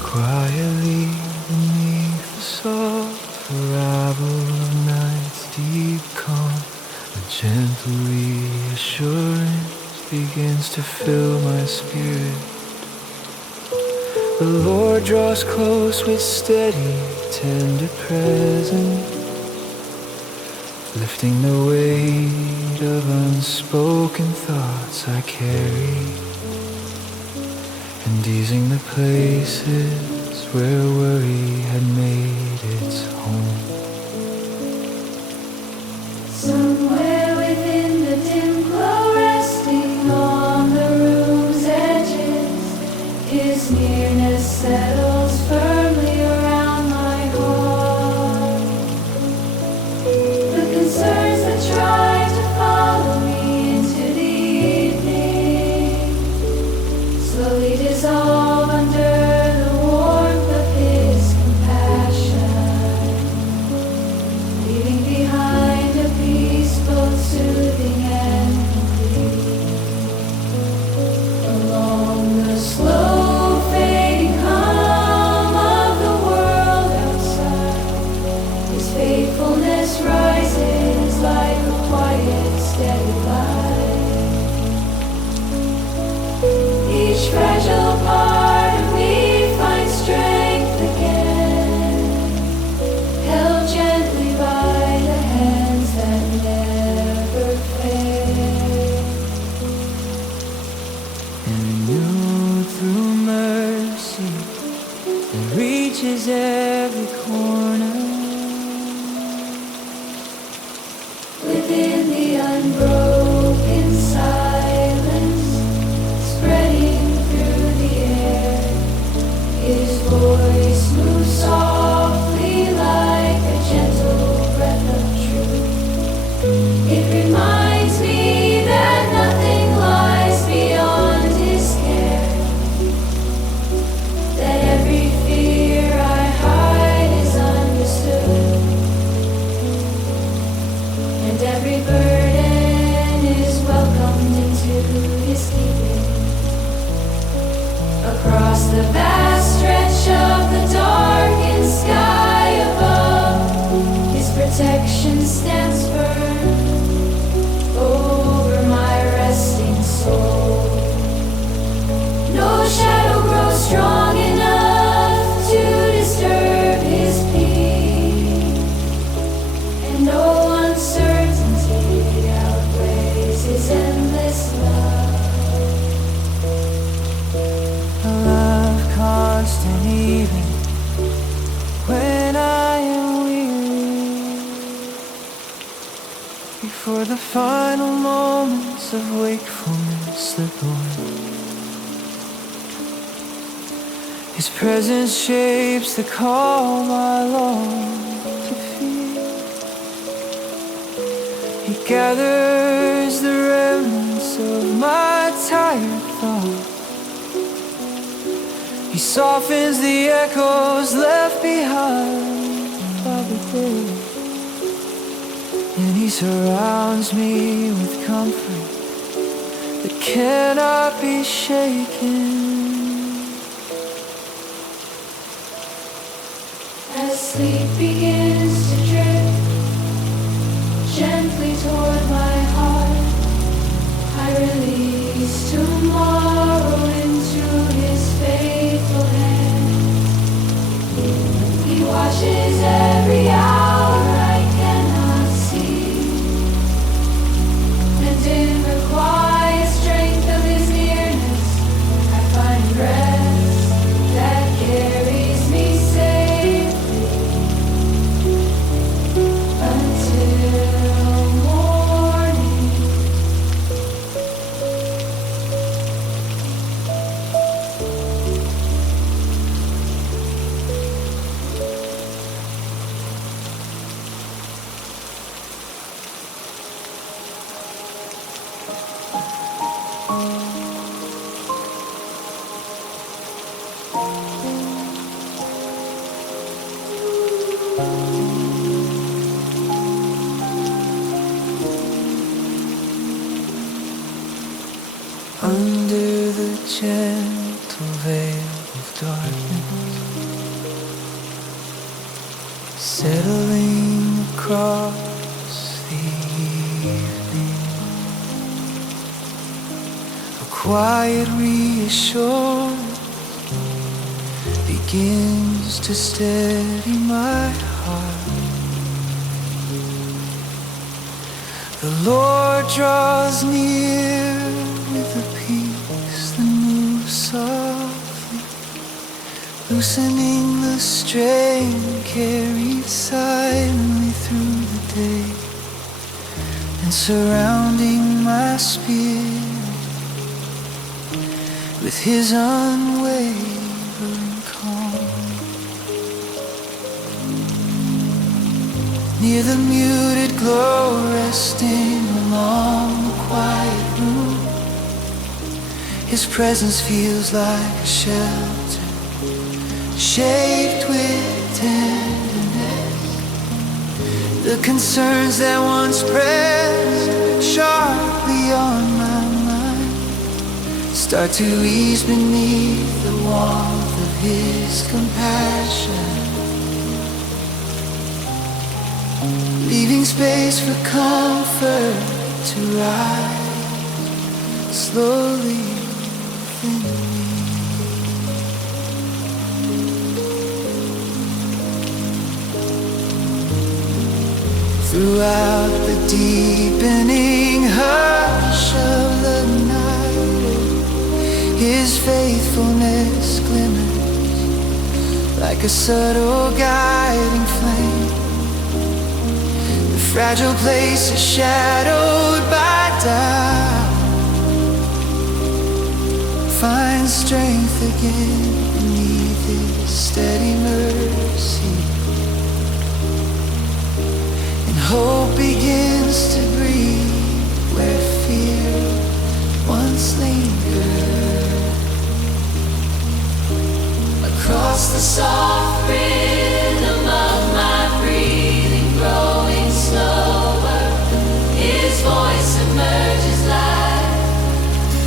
Quietly beneath the soft arrival of night's deep calm, a gentle reassurance begins to fill my spirit. The Lord draws close with steady, tender presence, lifting the weight of unspoken thoughts I carry, and easing the places where worry had made its home. Somewhere within the dim glow, resting on the room's edges, His nearness settles firmly around my heart. The concerns that try to follow me into the evening slowly dissolve under the warmth of His compassion, leaving behind a peace both soothing and complete. Along the slow fading hum of the world outside, His faithfulness rises like a quiet, steady light. Each fragile part of me finds strength again, held gently by the hands that never fail. And renewed through mercy that reaches every corner. Within the unbroken silence, spreading through the air, His voice moves softly like a gentle breath of truth. It reminds me that nothing lies beyond His care, that every fear I hide is understood, and every burden is welcomed into His keeping. Across the vast stretch of the darkened sky above, His protection stands firm over my resting soul. No shadow grows strong enough to disturb His peace, and no uncertainty outweighs His endless love. A love constant even when I am weary, before the final moments of wakefulness slip away. His presence shapes the calm I long to feel. He gathers the remnants of my tired thoughts. He softens the echoes left behind by the day, and He surrounds me with comfort that cannot be shaken. As sleep begins to drift gently toward my heart, I release tomorrow into His faithful hands. He watches every hour I cannot see, and in the quiet strength of His nearness, I find rest that carries me safely until morning. under the gentle veil of darkness, settling across the evening. A quiet reassurance begins to steady my heart. The Lord draws near with a peace that moves softly, loosening the strain carried silently through the day, and surrounding my spirit with His unwavering calm. Near the muted glow resting along the quiet room, His presence feels like a shelter shaped with tenderness. The concerns that once pressed sharply on my mind start to ease beneath the warmth of His compassion, leaving space for comfort to rise slowly within me. Throughout the deepening hush of the night, His faithfulness glimmers like a subtle guiding flame. Fragile places shadowed by doubt find strength again beneath His steady mercy, and hope begins to breathe where fear once lingered. Across the soft rhythm of my breathing, growing slower, His voice emerges like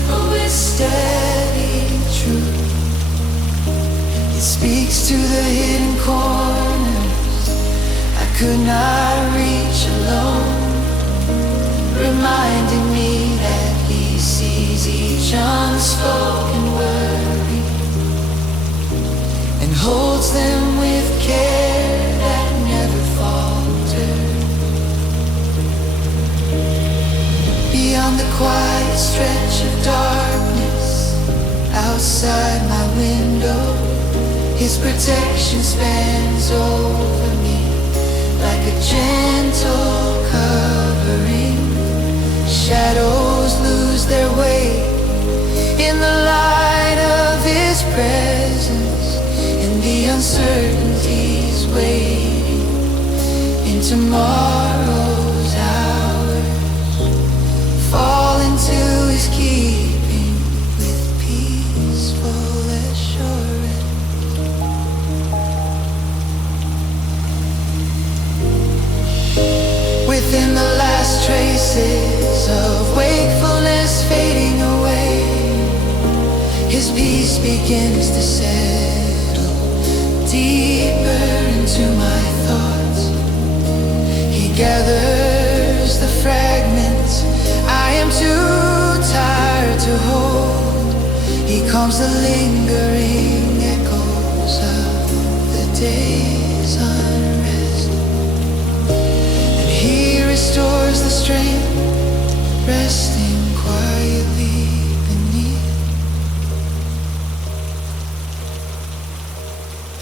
a whisper. Steady truth, it speaks to the hidden corners I could not reach alone, reminding me that He sees each unspoken worry and holds them with care that never falters. Beyond the quiet stretch of darkness outside my window, His protection spans over me like a gentle covering. Shadows lose their way in the light of His presence, and the uncertainties waiting in tomorrow's hours fall into His keeping with peaceful assurance. Within the last traces of wakefulness fading away, His peace begins to settle deeper into my thoughts. He gathers the fragments I am too tired to hold. He calms the lingering echoes of the day's unrest, and He restores the strength resting quietly beneath.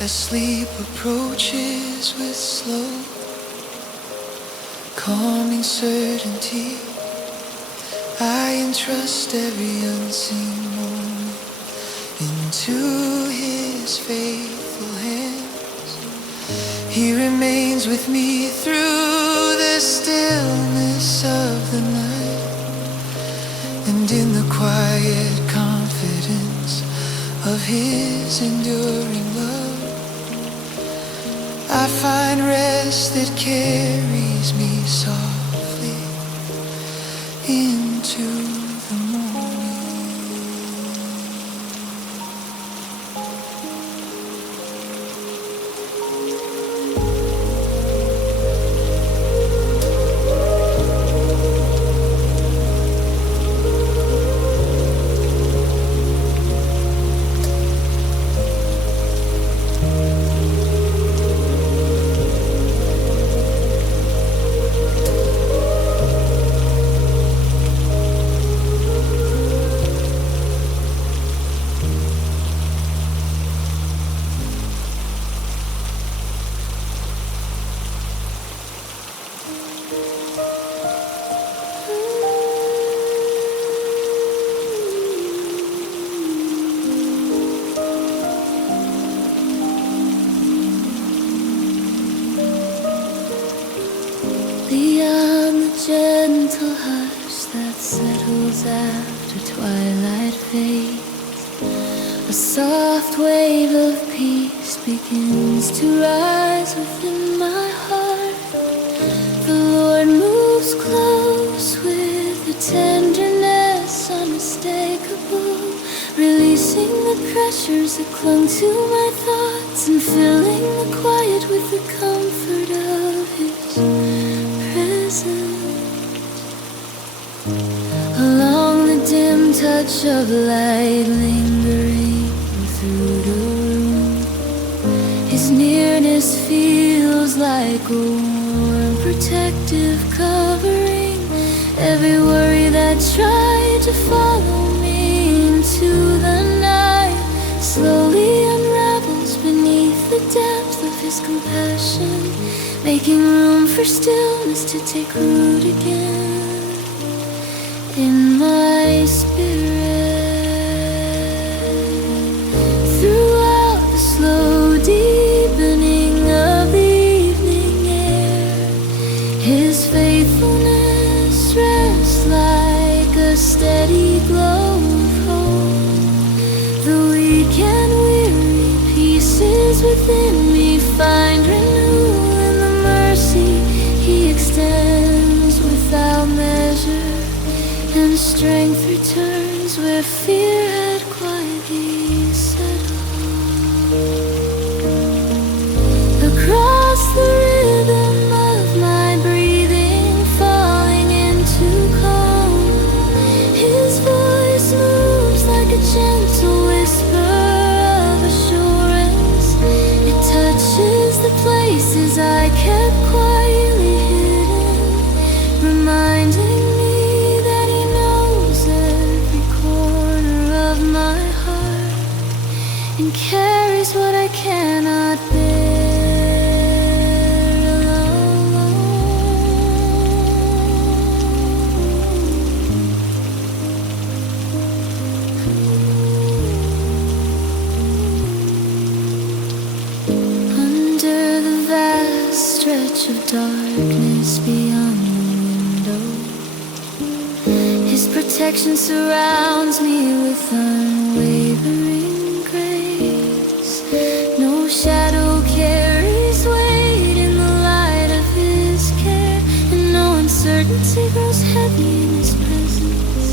As sleep approaches with slow, calming certainty, I entrust every unseen moment into His faithful hands. He remains with me through the stillness of the night, and in the quiet confidence of His enduring love, I find rest that carries me softly into the morning. the twilight fades, a soft wave of peace begins to rise within my heart. The Lord moves close with a tenderness unmistakable, releasing the pressures that clung to my thoughts and filling the quiet with the comfort of His presence. Along the dim touch of light lingering through the room, His nearness feels like a warm protective covering. Every worry that tried to follow me into the night slowly unravels beneath the depth of His compassion, making room for stillness to take root again in my spirit. Throughout the slow deepening of the evening air, His faithfulness rests like a steady glow of hope. The weak and weary pieces within me find renewal in the mercy He extends without measure, and strength returns where fear had quietly settled. Across the rhythm of my breathing, falling into calm, His voice moves like a gentle whisper of assurance. It touches the places I kept quietly hidden, reminding me that He knows every corner of my heart and carries what I cannot bear alone. Under the vast stretch of darkness beyond the window, His protection surrounds me with unwavering grace. No shadow carries weight in the light of His care, and no uncertainty grows heavy in His presence.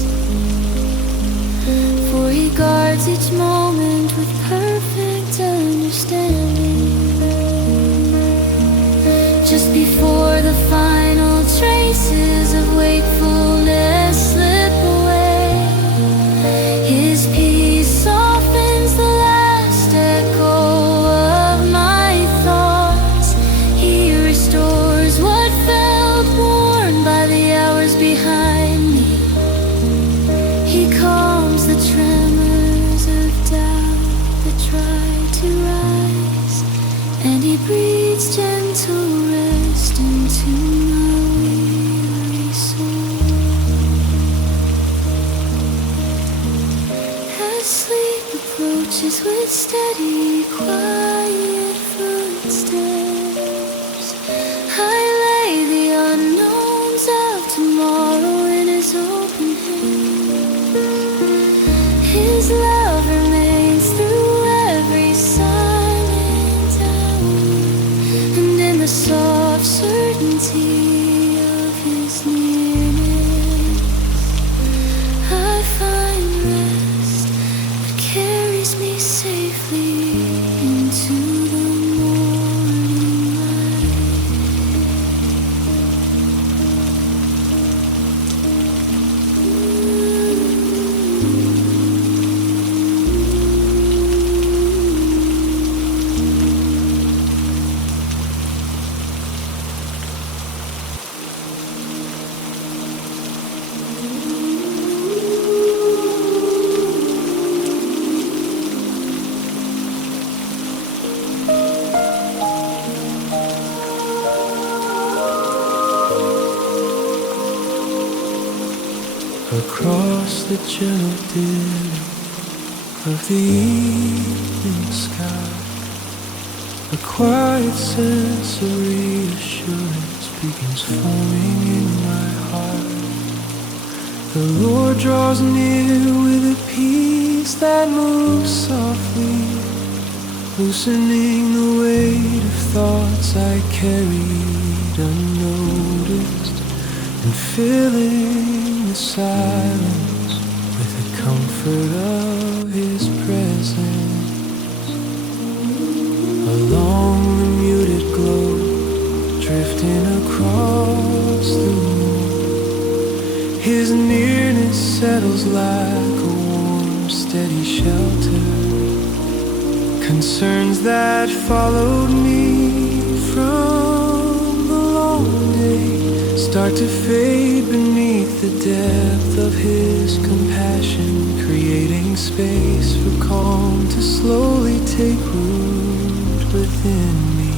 For He guards each moment with perfect understanding. Just before the final traces of wakefulness slip away, His peace softens the last echo of my thoughts. He restores what felt worn by the hours behind me. He calms the tremors of doubt that try to rise, and He breathes gentle rest into my weary soul. As sleep approaches with steady, quiet footsteps, I lay the unknowns of tomorrow in His open hand. His love remains through every silent hour, and in the soft certainty of His nearness, I find rest that carries me safely into the morning light. Across the gentle dim of the evening sky, a quiet sense of reassurance begins forming in my heart. The Lord draws near night moves softly, loosening the weight of thoughts I carried unnoticed, and filling the silence with the comfort of His presence. Along the muted glow, drifting across the room, His nearness settles like a warm, steady shelter. Concerns that followed me from the long day start to fade beneath the depth of His compassion, creating space for calm to slowly take root within me.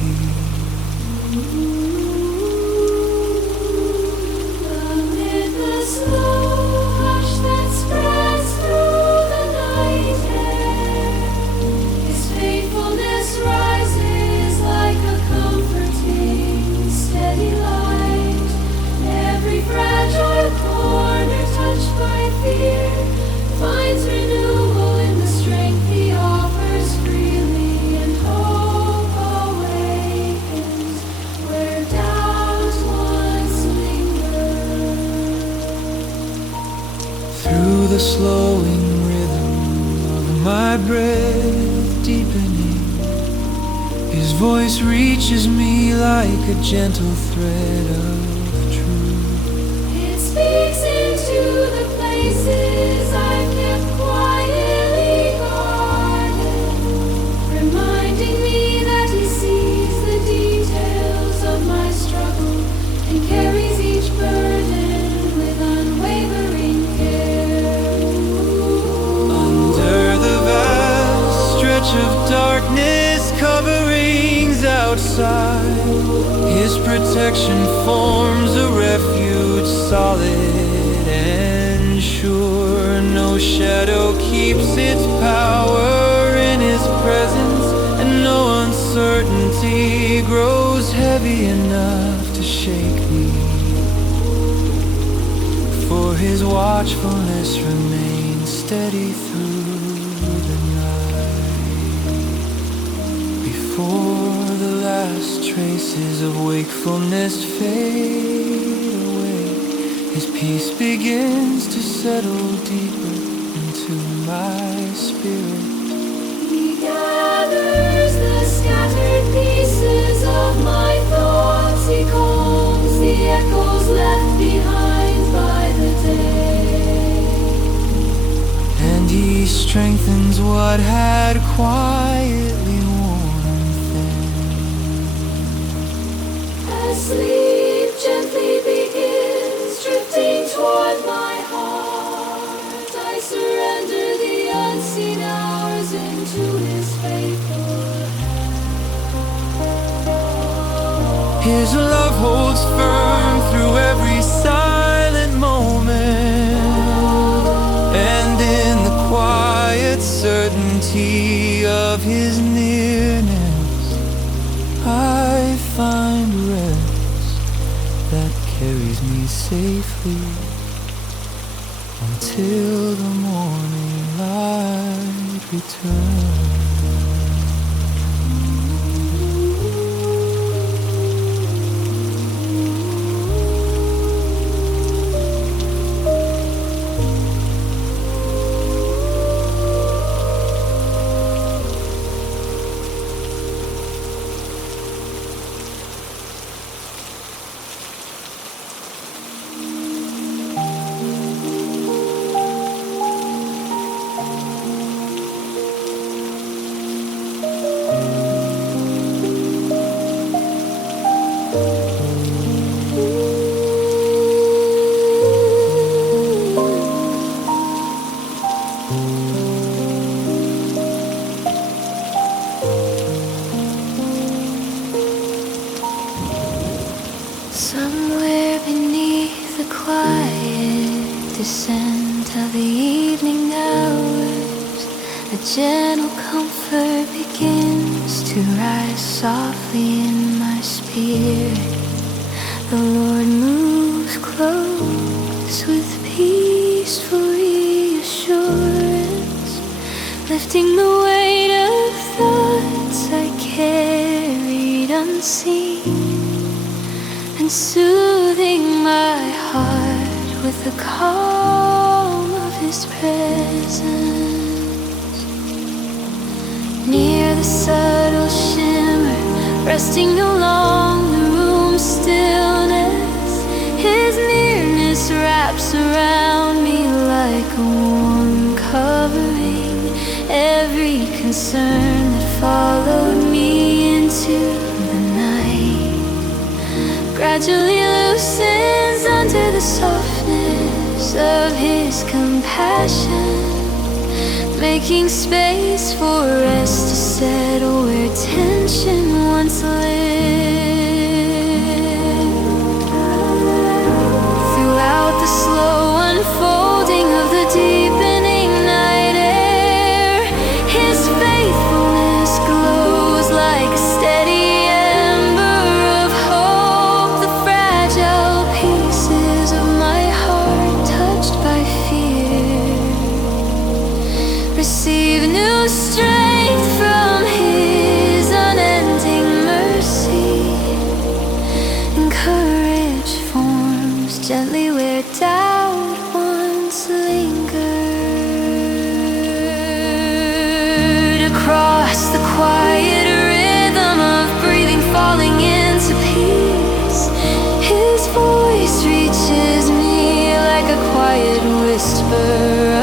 Amid the slow hush that spreads through the night air, His faithfulness rises like a comforting, steady light. Every fragile corner touched by fear finds renewal in the strength He offers freely, and hope awakens where doubt once lingered. Through the slowing rhythm of my breath deepening, His voice reaches me like a gentle thread of truth. It speaks into the places I've kept quietly guarded, reminding me that He sees the details of my struggle and carries each burden with unwavering care. Under the vast stretch of darkness coverings outside, His protection forms a refuge solid and sure. No shadow keeps its power in His presence, and no uncertainty grows heavy enough to shake me. For His watchfulness remains steady through the night. Before the last traces of wakefulness fade away, His peace begins to settle deeper into my spirit. He gathers the scattered pieces of my thoughts. He calms the echoes left behind by the day. And He strengthens what had quietly worn thin. As sleep gently begins drifting toward my heart, I surrender the unseen hours into His faithful hand. His love holds firm through every silent moment, and in the quiet certainty of His nearness, I find rest that carries me safely until the morning light returns. Somewhere beneath the quiet descent of the evening hours, a gentle comfort begins to rise softly in my spirit. The Lord moves close with peaceful reassurance, lifting the weight of thoughts I carried unseen, and soothing my heart with the calm of His presence. Near the subtle shimmer, resting along the room's stillness, His nearness wraps around me like a warm covering every concern that followed me into the night. Gradually loosens under the softness of His compassion, making space for rest to settle where tension once lived. Throughout the slow unfolding of the deepening night air, His faithfulness glows like a steady ember of hope. The fragile pieces of my heart touched by fear receive new strength from His unending mercy, and courage forms gently where doubt once lingered. Across the quiet rhythm of breathing, falling into peace, His voice reaches me like a quiet whisper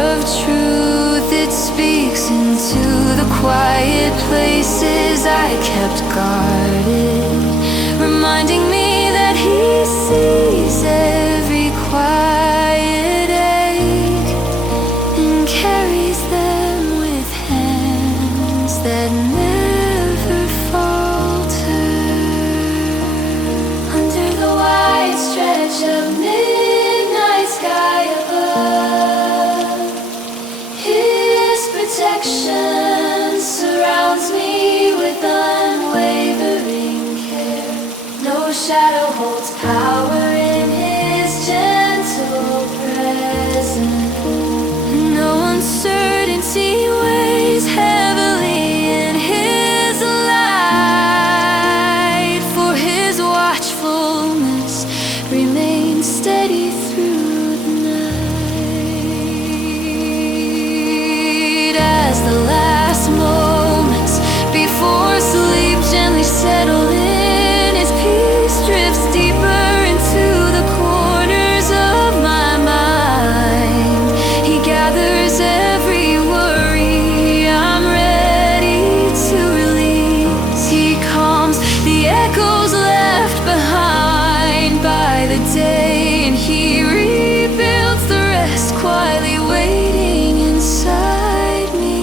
of truth. It speaks into the quiet places I kept guarded, reminding me that He sees every quiet ache and carries them with hands that never falter. Under the wide stretch of midnight sky above, His protection surrounds me with unwavering care. No shadow holds power in His gentle presence. No uncertainty weighs heavily in His light, for His watchfulness remains steady through the night. As the last moments before sleep gently settle in, His peace drifts deeper into the corners of my mind. He gathers every worry I'm ready to release. He calms the echoes left behind by the day, and He rebuilds the rest quietly waiting inside me.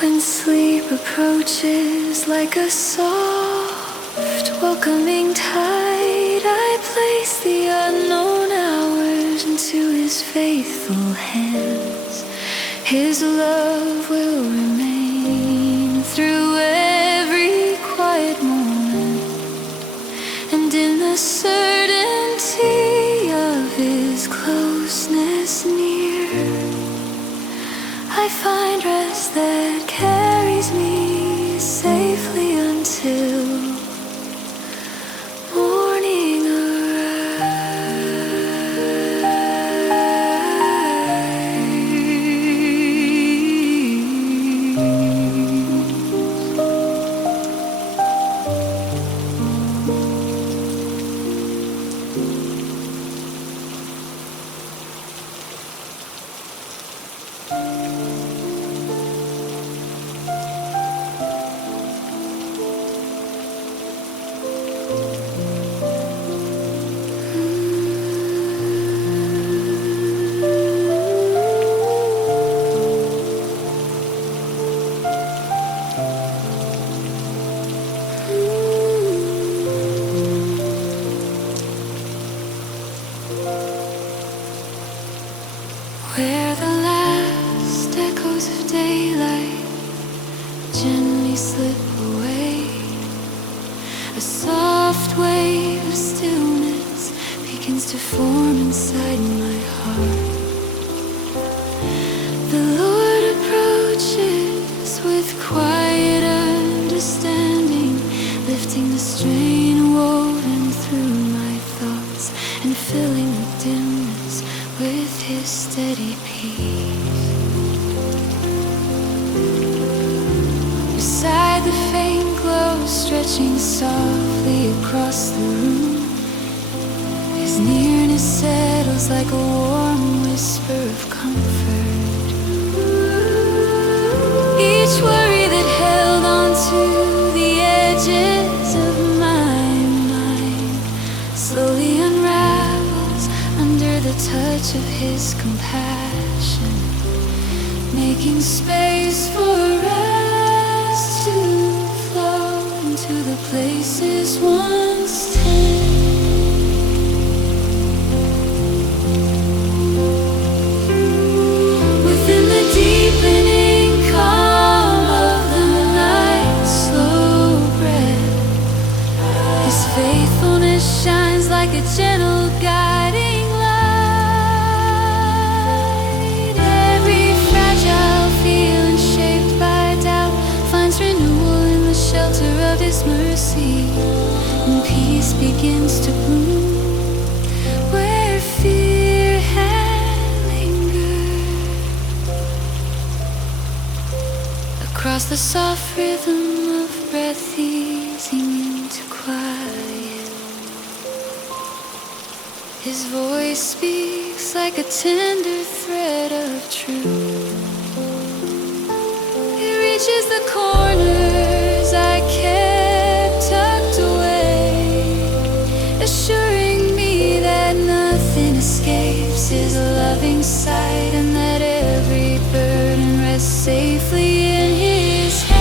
When sleep approaches like a soft, welcoming tide, I place the unknown hours into His faithful hands. His love will remain through every quiet moment, and in the certainty of His closeness near, I find rest that carries me safely until morning where the last echoes of daylight gently slip away. A soft wave of stillness begins begins to form inside my heart. The Lord approaches with quiet understanding, lifting the strain woven through my thoughts and filling the dimness with His steady peace. Beside the faint glow stretching softly across the room, His nearness settles like a warm whisper of comfort. Each worry that held on to the edges of my mind slowly unravels under the touch of His compassion, making space for us to flow into the places once tame. Within the deepening calm of the night's slow breath, His faithfulness shines like a gentle guiding light. Every fragile feeling shaped by doubt finds renewal in the shelter of His mercy, and peace begins to bloom where fear had lingered. Across the soft rhythm of breath easing into quiet, His voice speaks like a tender thread of truth. It reaches the corners I kept tucked away, assuring me that nothing escapes His loving sight, and that every burden rests safely in His hand.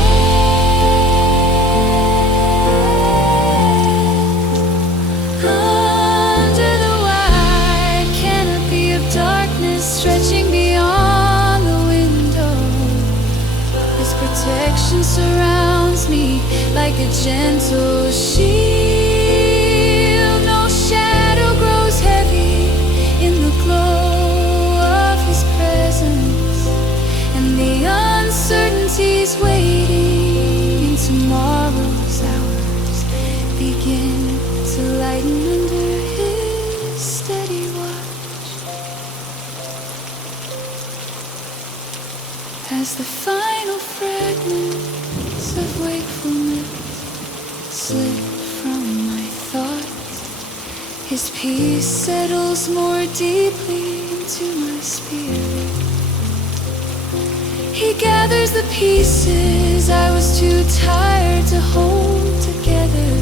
Under the wide canopy of darkness stretching beyond the window, His protection surrounds me like a gentle shield. No shadow grows heavy in the glow of His presence, and the uncertainties waiting in tomorrow's hours begin to lighten under His steady watch. As the final fragments of wakefulness slip from my thoughts, His peace settles more deeply into my spirit. He gathers the pieces I was too tired to hold together.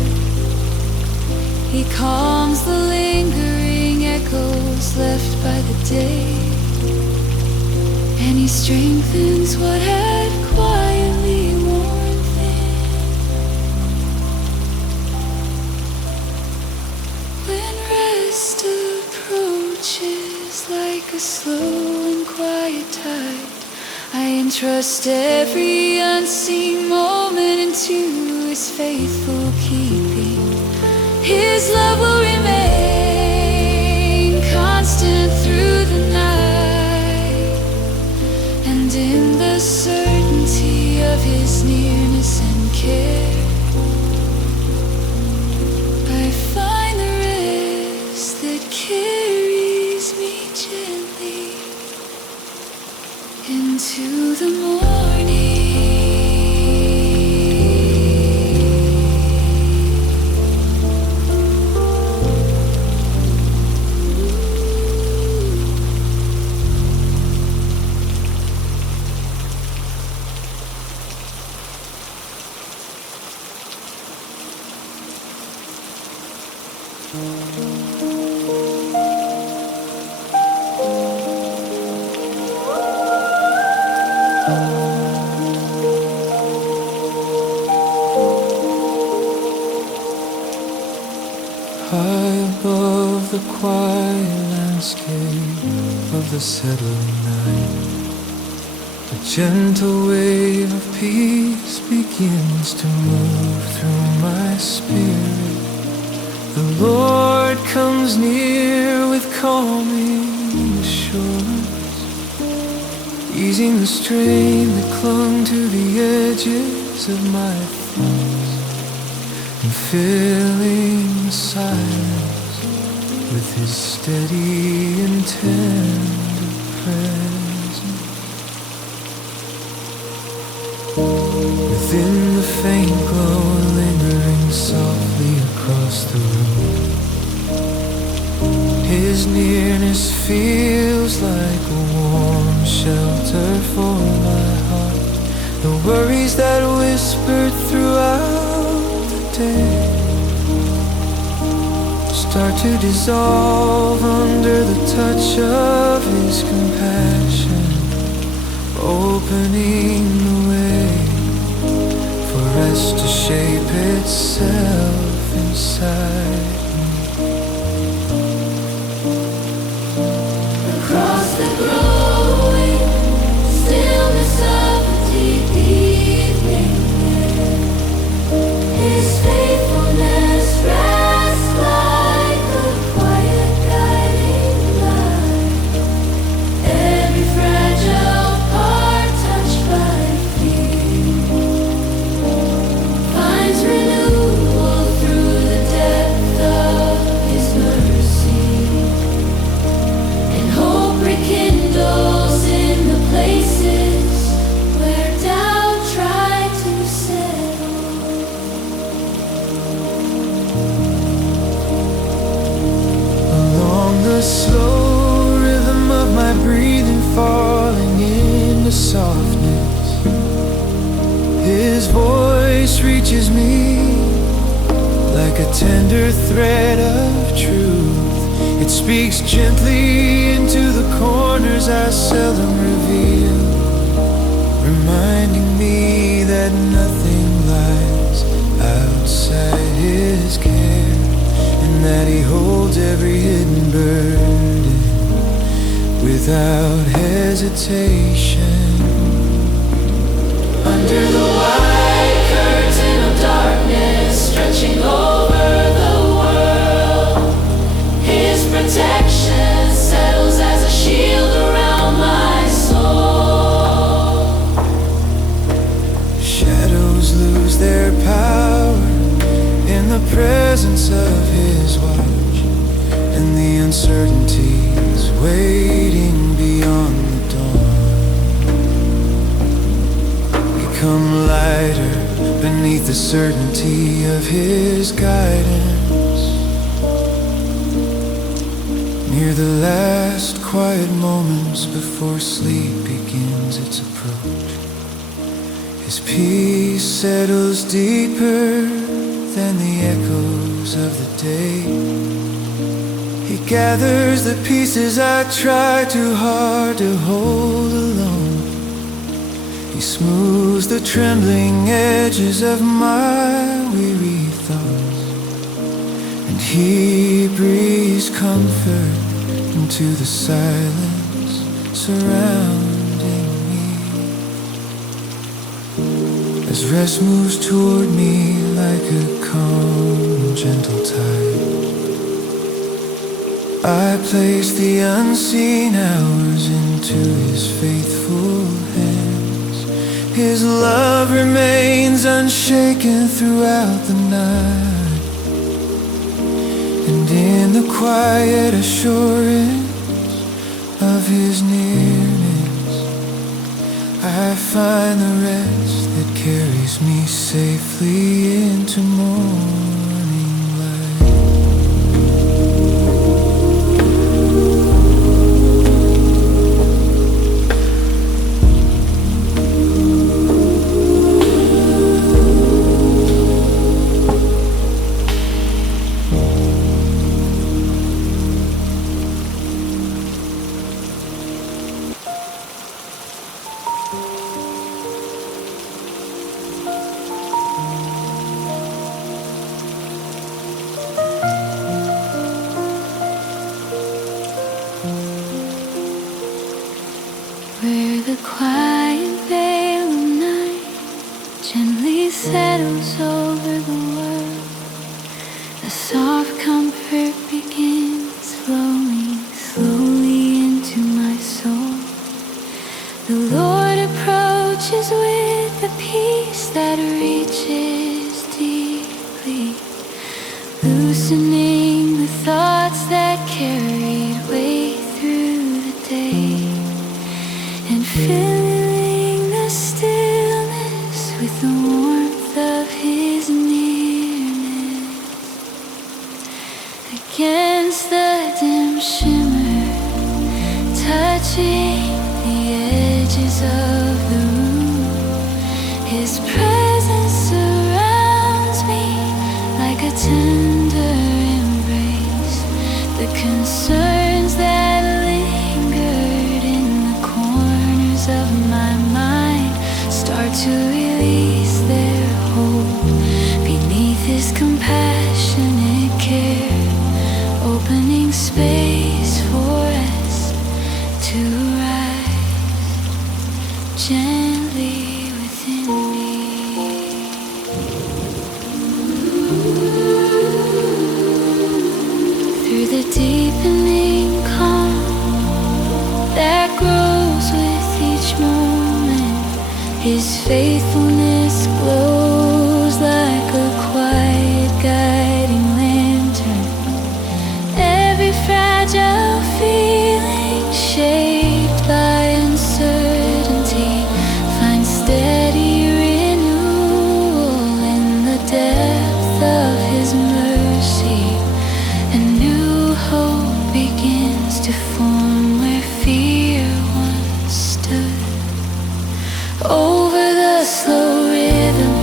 He calms the lingering echoes left by the day, and He strengthens what had quietly worn thin. When rest approaches like a slow and quiet tide, I entrust every unseen moment into His faithful keeping. His love will remain constant through the night, and in the certainty of His nearness and care, I find the rest that carries me gently into the morning. High above the quiet landscape of the settling night, a gentle wave of peace begins to move through my spirit. The Lord comes near with calming assurance, easing the strain that clung to the edges of my thoughts, and filling the silence with His steady and tender presence. Within the faint glow lingering softly across the room, His nearness feels like a warm shelter for my heart. The worries that whispered throughout the day start to dissolve under the touch of His compassion, opening the way for rest to shape itself inside me. Across the growing stillness of the deep evening air, His faithfulness rests like a quiet guiding light. Every fragile part touched by fear finds renewal through the depth of His mercy, and hope rekindles in the places where doubt tried to settle. Along the slow rhythm of my breathing, falling into softness, His voice reaches me like a tender thread of truth. It speaks gently into the corners I seldom reveal, reminding me that nothing lies outside His care, and that He holds every hidden burden without hesitation. Under the white curtain of darkness stretching over the world, His protection settles as a shield around my soul. Shadows lose their power in the presence of His watch, and the uncertainties waiting beyond the dawn become lighter beneath the certainty of His guidance. Near the last quiet moments before sleep begins its approach, His peace settles deeper than the echoes of the day. He gathers the pieces I try too hard to hold alone. He smooths the trembling edges of my weary thoughts, and He breathes comfort into the silence surrounding me. As rest moves toward me like a calm, gentle tide, I place the unseen hours into His faithful hands. His love remains unshaken throughout the night, and in the quiet assurance of His nearness, I find the rest that carries me safely into morning light. Where the quiet veil of night gently settles over the world, the soft shimmer, touching the edges of the room. His presence surrounds me like a tender embrace. The concerns that lingered in the corners of my mind start to release their hold beneath his compassionate care, opening space for us to rise gently within me. Through the deepening calm that grows with each moment, his faithfulness glows like a quiet guiding lantern. Every fragile feeling shaped by uncertainty finds steady renewal in the depth of his mercy. A new hope begins to form where fear once stood. Over the slow rhythm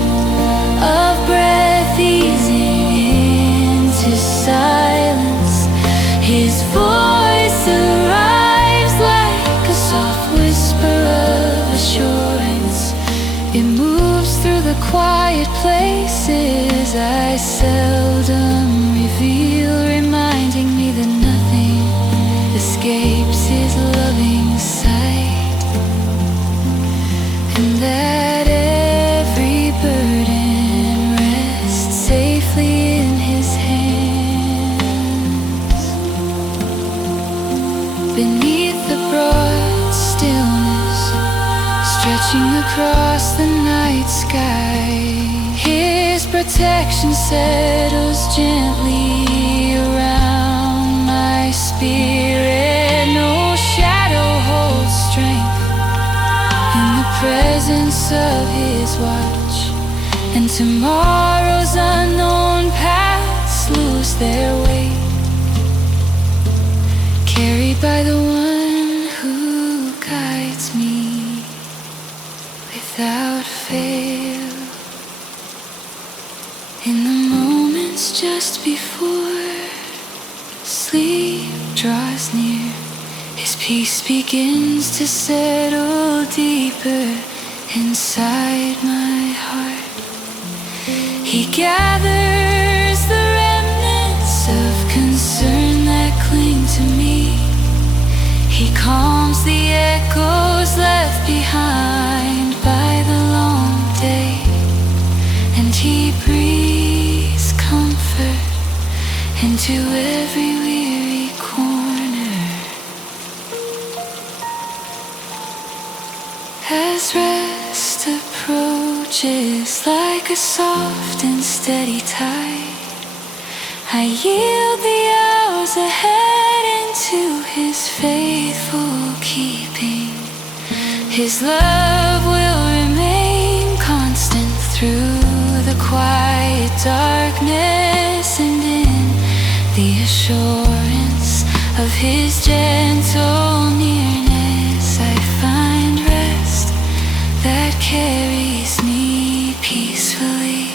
of breath easing into silence, his voice arrives like a soft whisper of assurance. It moves through the quiet places I seldom reveal, reminding me that nothing escapes his loving sight, and that every burden rests safely in his hands. Beneath the broad stillness stretching across the night sky, his protection settles gently around my spirit. No shadow holds strength in the presence of his watch, and tomorrow's unknown paths lose their weight, carried by the one who guides me without fail. In the moments just before sleep draws near, his peace begins to settle deeper inside my heart. He gathers the remnants of concern that cling to me. He calms the echoes left behind by the long day, and he breathes comfort into every weary corner. As rest approaches like a soft and steady tide, I yield the hours ahead into his faithful keeping. His love will remain constant through the quiet darkness, and in the assurance of his gentle nearness I find rest that carries me peacefully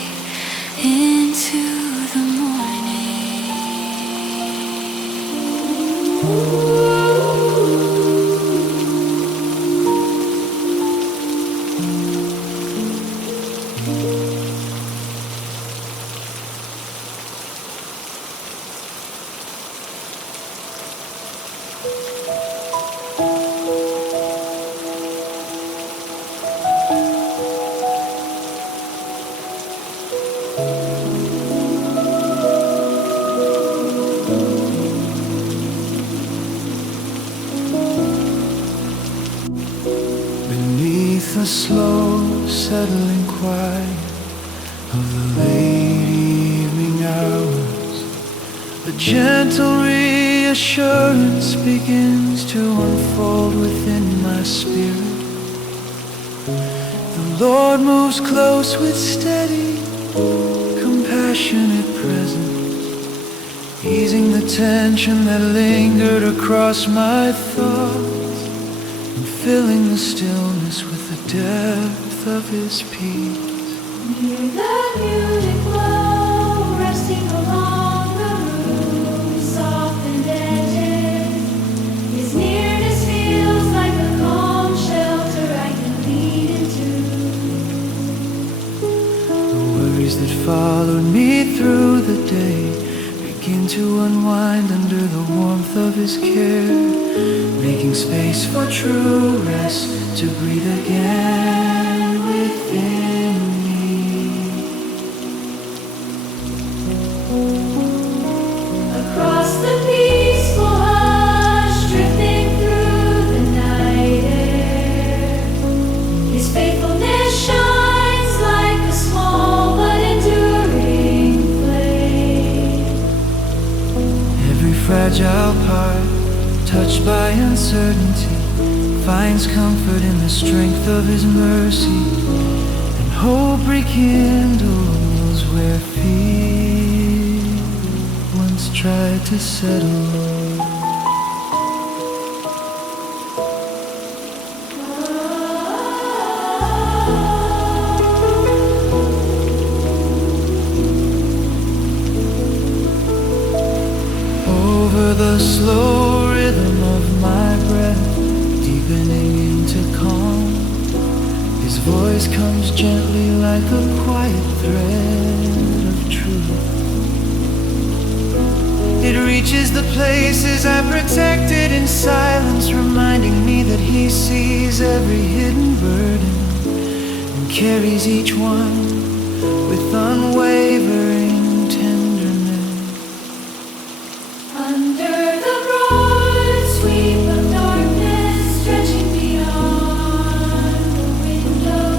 into the morning. Beneath the slow settling quiet of the late evening hours, a gentle reassurance begins to unfold within my spirit. The Lord moves close with steady, compassionate presence, easing the tension that lingered across my thoughts, and filling the stillness with the depth of his peace. Hear the music flow, resting along the room, softened edges. His nearness feels like a calm shelter I can lean into. The worries that followed me through the day begin to unwind under the warmth of his care, making space for true rest to breathe again within me. Across the peaceful hush, drifting through the night air, his faithfulness shines like a small but enduring flame. Every fragile part, touched by uncertainty, finds comfort in the strength of his mercy, and hope rekindles where fear once tried to settle. Over the slow rhythm of my breath, deepening into calm, his voice comes gently like a quiet thread of truth. It reaches the places I protected in silence, reminding me that he sees every hidden burden and carries each one with unwavering tenderness. Under the broad sweep of darkness, stretching beyond the window,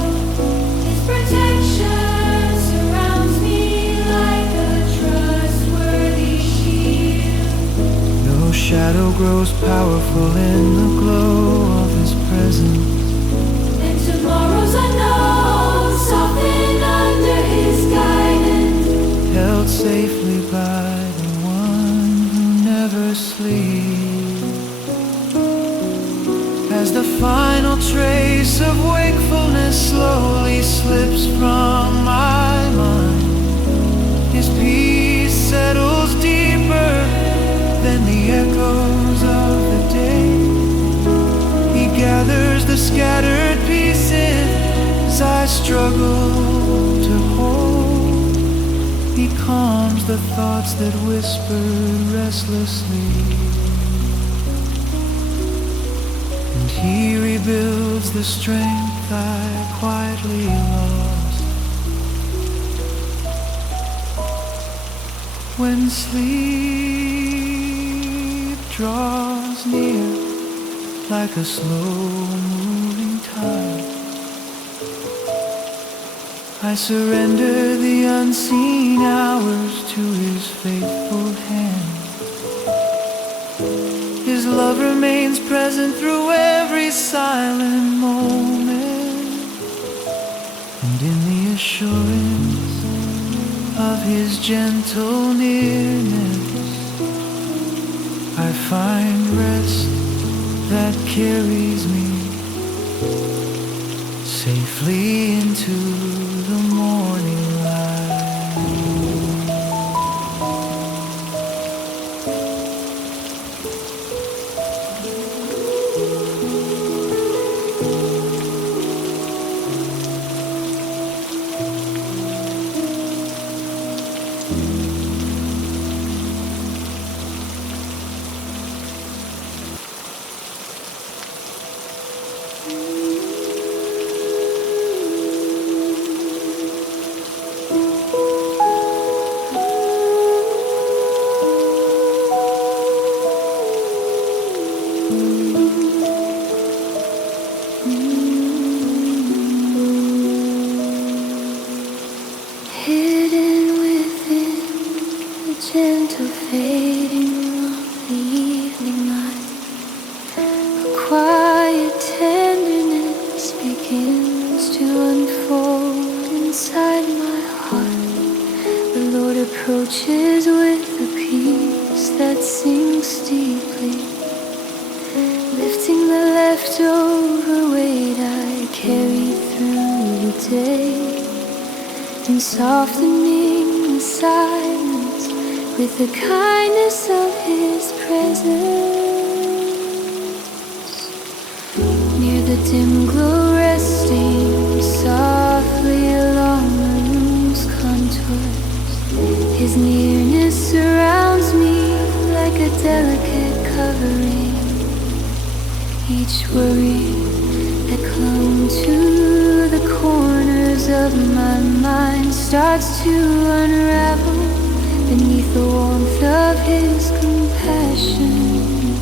his protection surrounds me like a trustworthy shield. No shadow grows powerful in the glow of his presence. And tomorrow's unknown, softened under his guidance, Held safely by the one who never sleeps. As the final trace of wakefulness slowly slips from my mind, his peace settles deeper than the echoes of the day. He gathers the scattered pieces as I struggle to hold. He calms the thoughts that whispered restlessly, and he rebuilds the strength I quietly lost. When sleep draws near like a slow-moving tide, I surrender the unseen hours to his faithful hand. His love remains present through every silent moment, and in the assurance of his gentle nearness, I find rest that carries me safely into the morning light. leftover weight I carry through the day, and softening the silence with the kindness of His presence. Near the dim glow, resting softly along the room's contours, His nearness surrounds me like a delicate covering. Each worry that clung to the corners of my mind starts to unravel beneath the warmth of His compassion,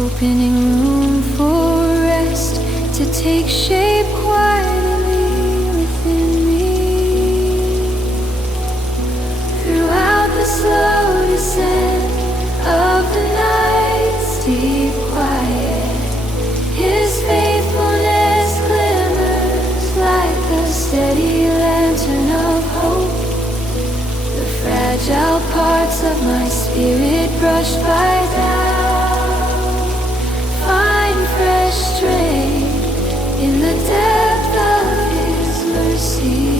opening room for rest to take shape quietly within me. Throughout the slow descent of the night's deep quiet, His faithfulness glimmers like a steady lantern of hope. The fragile parts of my spirit brushed by doubt find fresh strength in the depth of His mercy,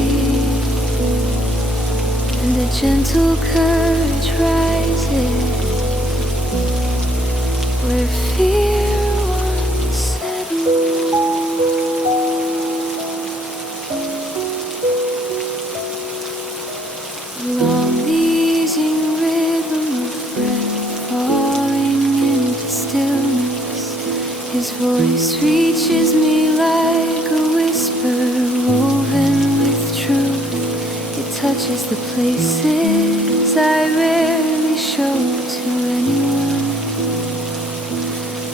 and a gentle courage rises where fear once settled. Along the easing rhythm of breath falling into stillness, His voice reaches me like a whisper woven with truth. It touches the places I rarely show to anyone,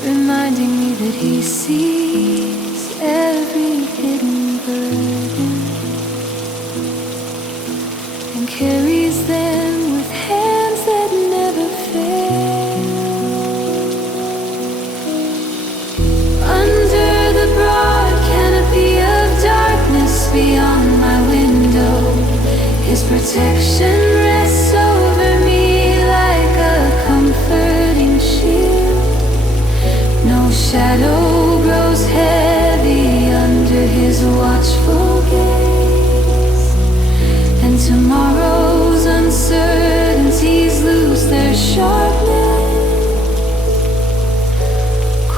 reminding me that He sees every hidden burden and carries them with hands that never fail. Under the broad canopy of darkness beyond my window, His protection rests over me like a comforting shield. No shadow grows heavy under His watchful gaze, and tomorrow's uncertainties lose their sharpness,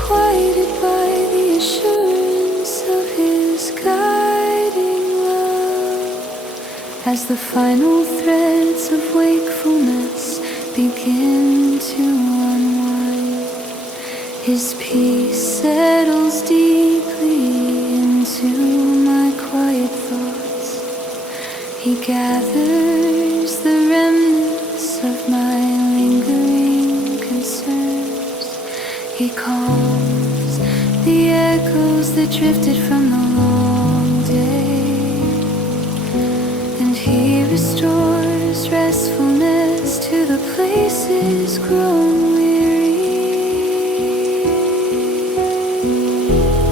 quieted by the assurance of His guiding love. As the final threads of wakefulness begin to unwind, His peace settles deeply into my quiet thoughts. He gathers the remnants of my lingering concerns. He calms the echoes that drifted from the long day, and He restores restfulness to the places grown weary.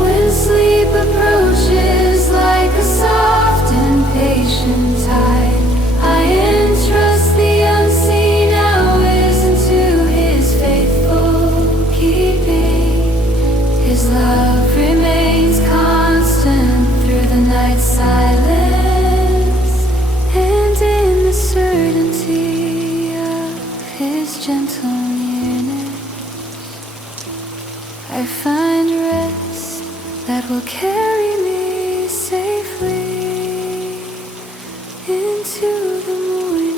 When sleep approaches like a soft and patient tide, I entrust the unseen hours into His faithful keeping. His love remains constant through the night's silence, and in the certainty of His gentle nearness, I find rest that will carry me safely into the morning.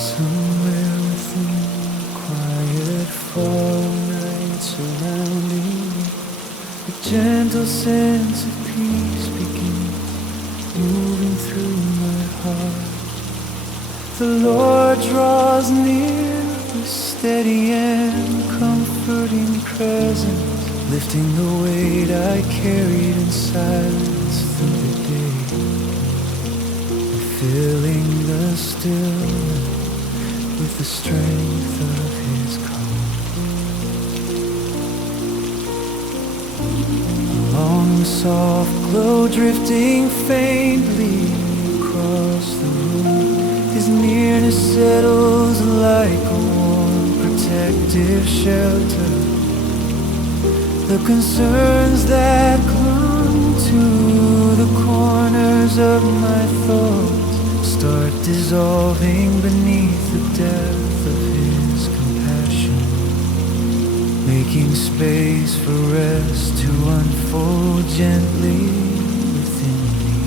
Somewhere within the quiet fall night surrounding me, a gentle sense of peace begins moving through my heart. The Lord draws near, the steady and comforting presence, lifting the weight I carried in silence through the day, and filling the stillness with the strength of his calm. Along the soft glow drifting faintly across the room, his nearness settles like a warm protective shelter. The concerns that clung to the corners of my thoughts start dissolving beneath the depth of his compassion, making space for rest to unfold gently within me.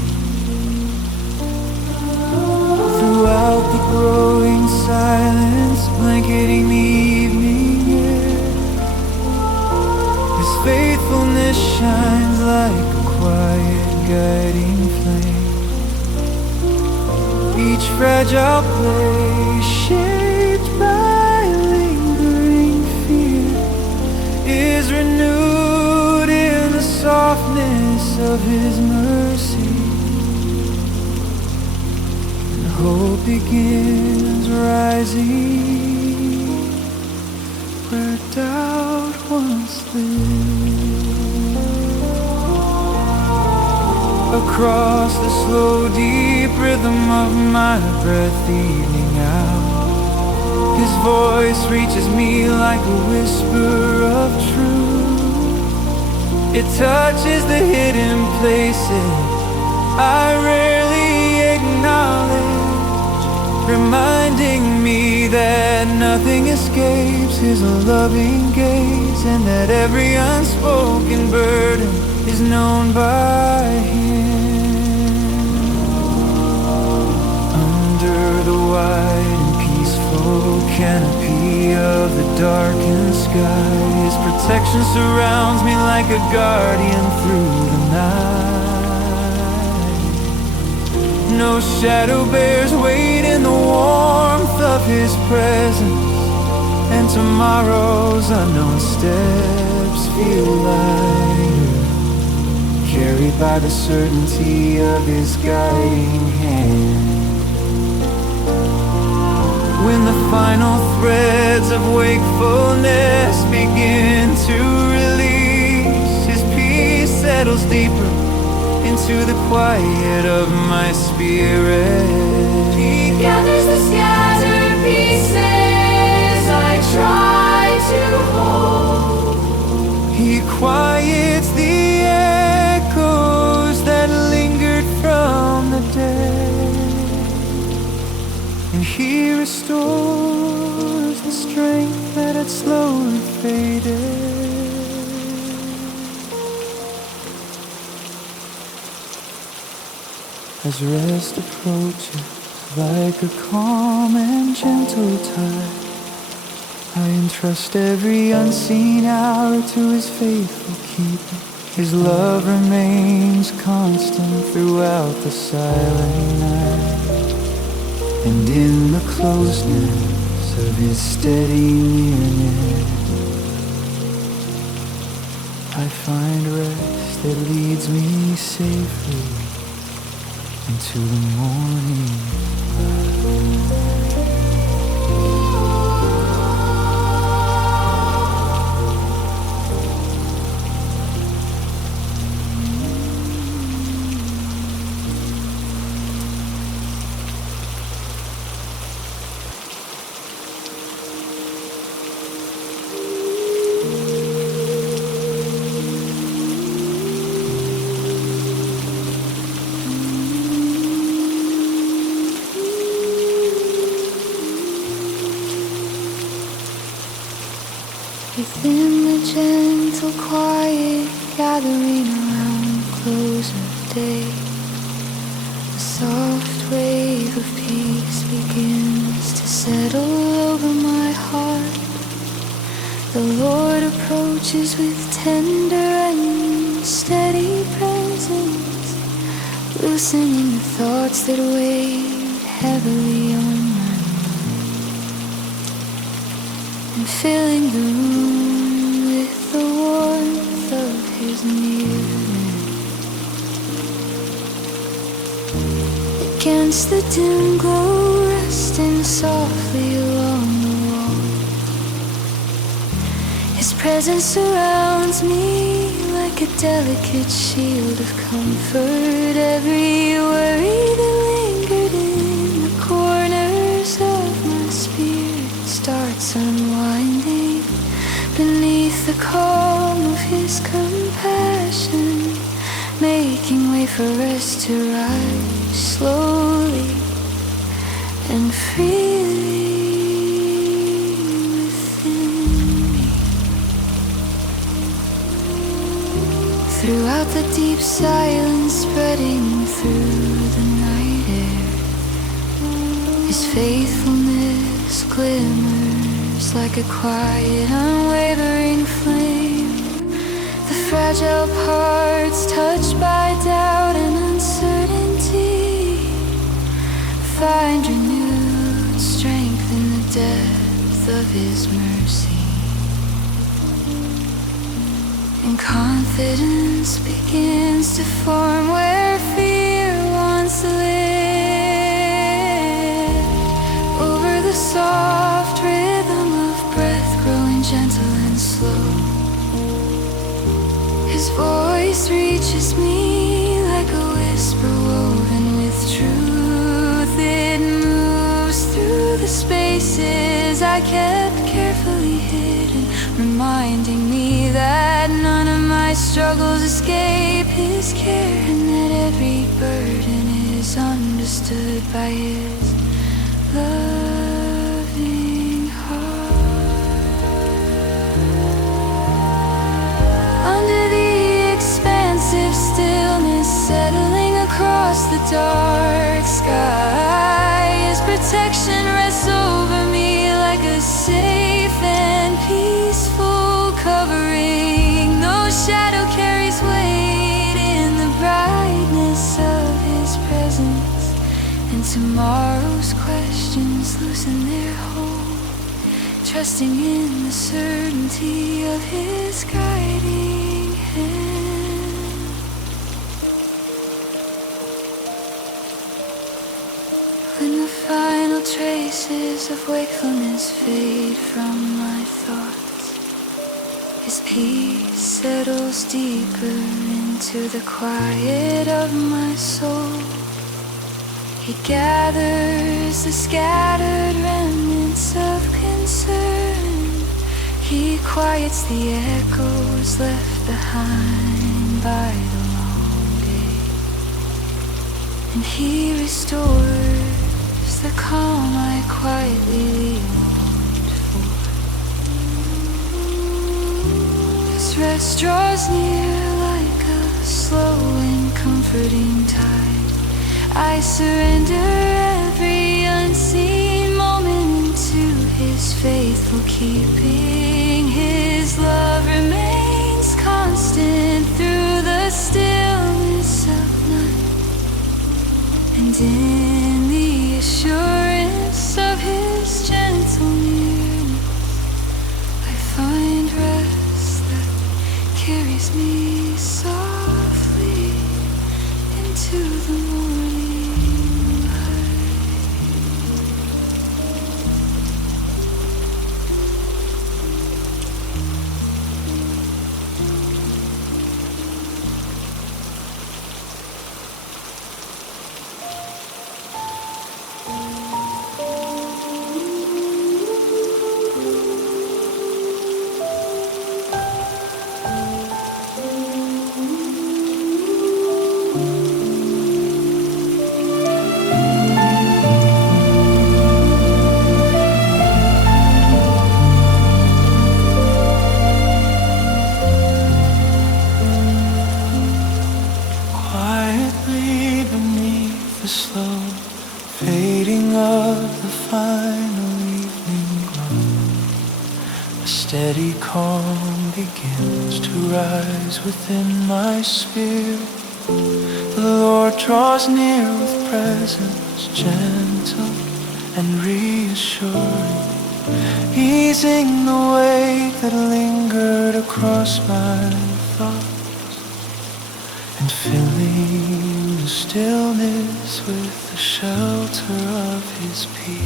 Throughout the growing silence, blanketing the evening air, his faithfulness shines like a quiet guiding flame. Each fragile place shaped by lingering fear is renewed in the softness of his mercy, and hope begins rising where doubt once lived. Across the slow, deep rhythm of my breath evening out, his voice reaches me like a whisper of truth. It touches the hidden places I rarely acknowledge, reminding me that nothing escapes his loving gaze, and that every unspoken burden is known by him. Under the wide and peaceful canopy of the darkened sky, his protection surrounds me like a guardian through the night. No shadow bears weight in the warmth of his presence, and tomorrow's unknown steps feel lighter, carried by the certainty of his guiding hand. When the final threads of wakefulness begin to release, his peace settles deeper into the quiet of my spirit. He gathers the scattered pieces I try to hold. He quiets the echoes that lingered from the dead, and he restores the strength that had slowly faded. As rest approaches like a calm and gentle tide, I entrust every unseen hour to his faithful keeping. His love remains constant throughout the silent night, and in the closeness of his steady nearness, I find rest that leads me safely into the morning light. Within the gentle quiet gathering around the close of day, a soft wave of peace begins to settle over my heart. The Lord approaches with tender and steady presence, loosening the thoughts that weighed heavily on my mind. and filling the room with the warmth of his nearness. Against the dim glow, resting softly along the wall, his presence surrounds me like a delicate shield of comfort. Every worry that lingered in the corners of my spirit starts unwinding beneath the calm of his compassion, making way for us to rise slowly and freely within me. Throughout the deep silence spreading through the night air, his faithfulness glimmers like a quiet, unwavering flame. The fragile parts touched by doubt and uncertainty find renewed strength in the depth of his mercy. And confidence begins to form where fear once lived. Over the soft rhythm of breath growing gentle and slow, his voice reaches me like a whisper woven with truth. It moves through the spaces I kept carefully hidden, reminding me that none of my struggles escape his care, and that every burden is understood by his loving heart. Under the expansive stillness settling across the dark sky, his protection rests over me like a safe and peaceful covering. No shadow carries weight in the brightness of his presence, and tomorrow's questions loosen their hold, trusting in the certainty of his guiding hand. When the final traces of wakefulness fade from my thoughts, his peace settles deeper into the quiet of my soul. He gathers the scattered remnants of concern. He quiets the echoes left behind by the long day, and he restores the calm I quietly longed for. His rest draws near like a slow and comforting tide. I surrender every unseen moment into his faithful keeping. His love remains constant through the stillness of night, and in the assurance of his gentle nearness, I find rest that carries me softly into the morning light. Quietly beneath the slow fading of the final evening glow, a steady calm begins to rise within my spirit. The Lord draws near with presence gentle and reassuring. easing the weight that lingered across my thoughts, and filling the stillness with the shelter of his peace.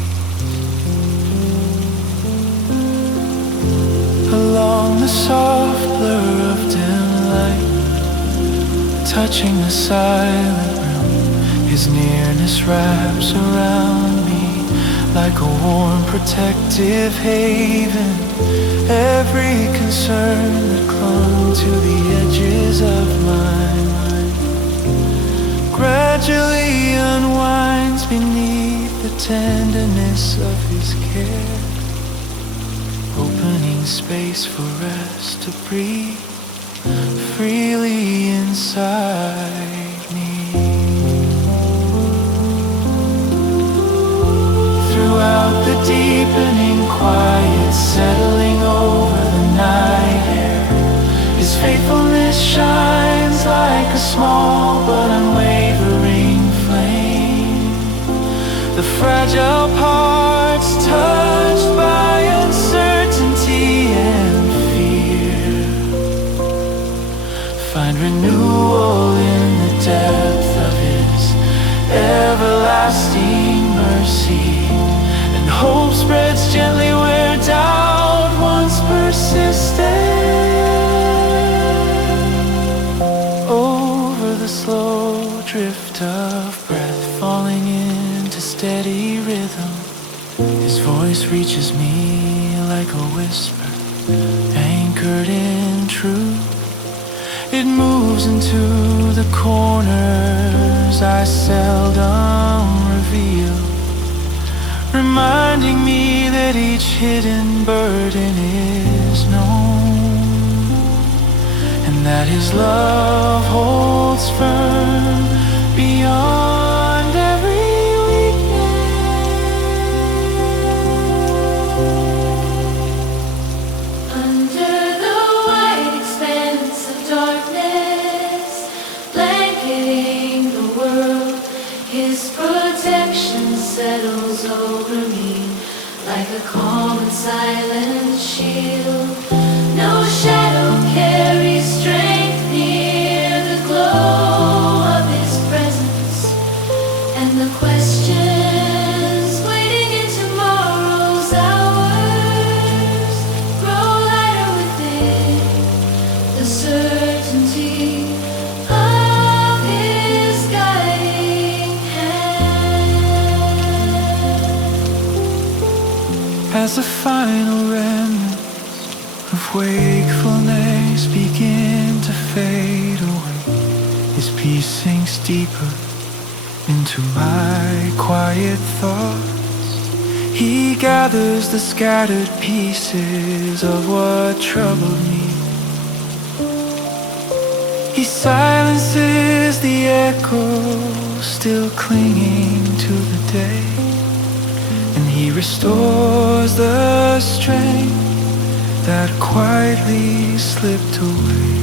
Along the soft blur of dim light, touching the silent room, his nearness wraps around me like a warm protective haven. Every concern that clung to the edges of my mind gradually unwinds beneath the tenderness of his care, opening space for rest to breathe freely inside me. Throughout the deepening quiet settling over the night air, his faithfulness shines like a small but unwavering flame. The fragile parts touched by uncertainty and fear find renewal in the depth of his everlasting mercy. Hope spreads gently where doubt once persisted. Over the slow drift of breath falling into steady rhythm, his voice reaches me like a whisper, anchored in truth. It moves into the corners I seldom reveal, reminding me that each hidden burden is known, and that his love holds firm beyond every weakness. Under the white expanse of darkness, blanketing the world, his protection settles over me like a calm and silent shield. No shadow carries strength near the glow of his presence, and the questions waiting in tomorrow's hours grow lighter within the certainty of his guiding hand. As the final remnants of wakefulness begin to fade away, his peace sinks deeper into my quiet thoughts. He gathers the scattered pieces of what troubled me. He silences the echo still clinging to the day, and he restores the strength that quietly slipped away.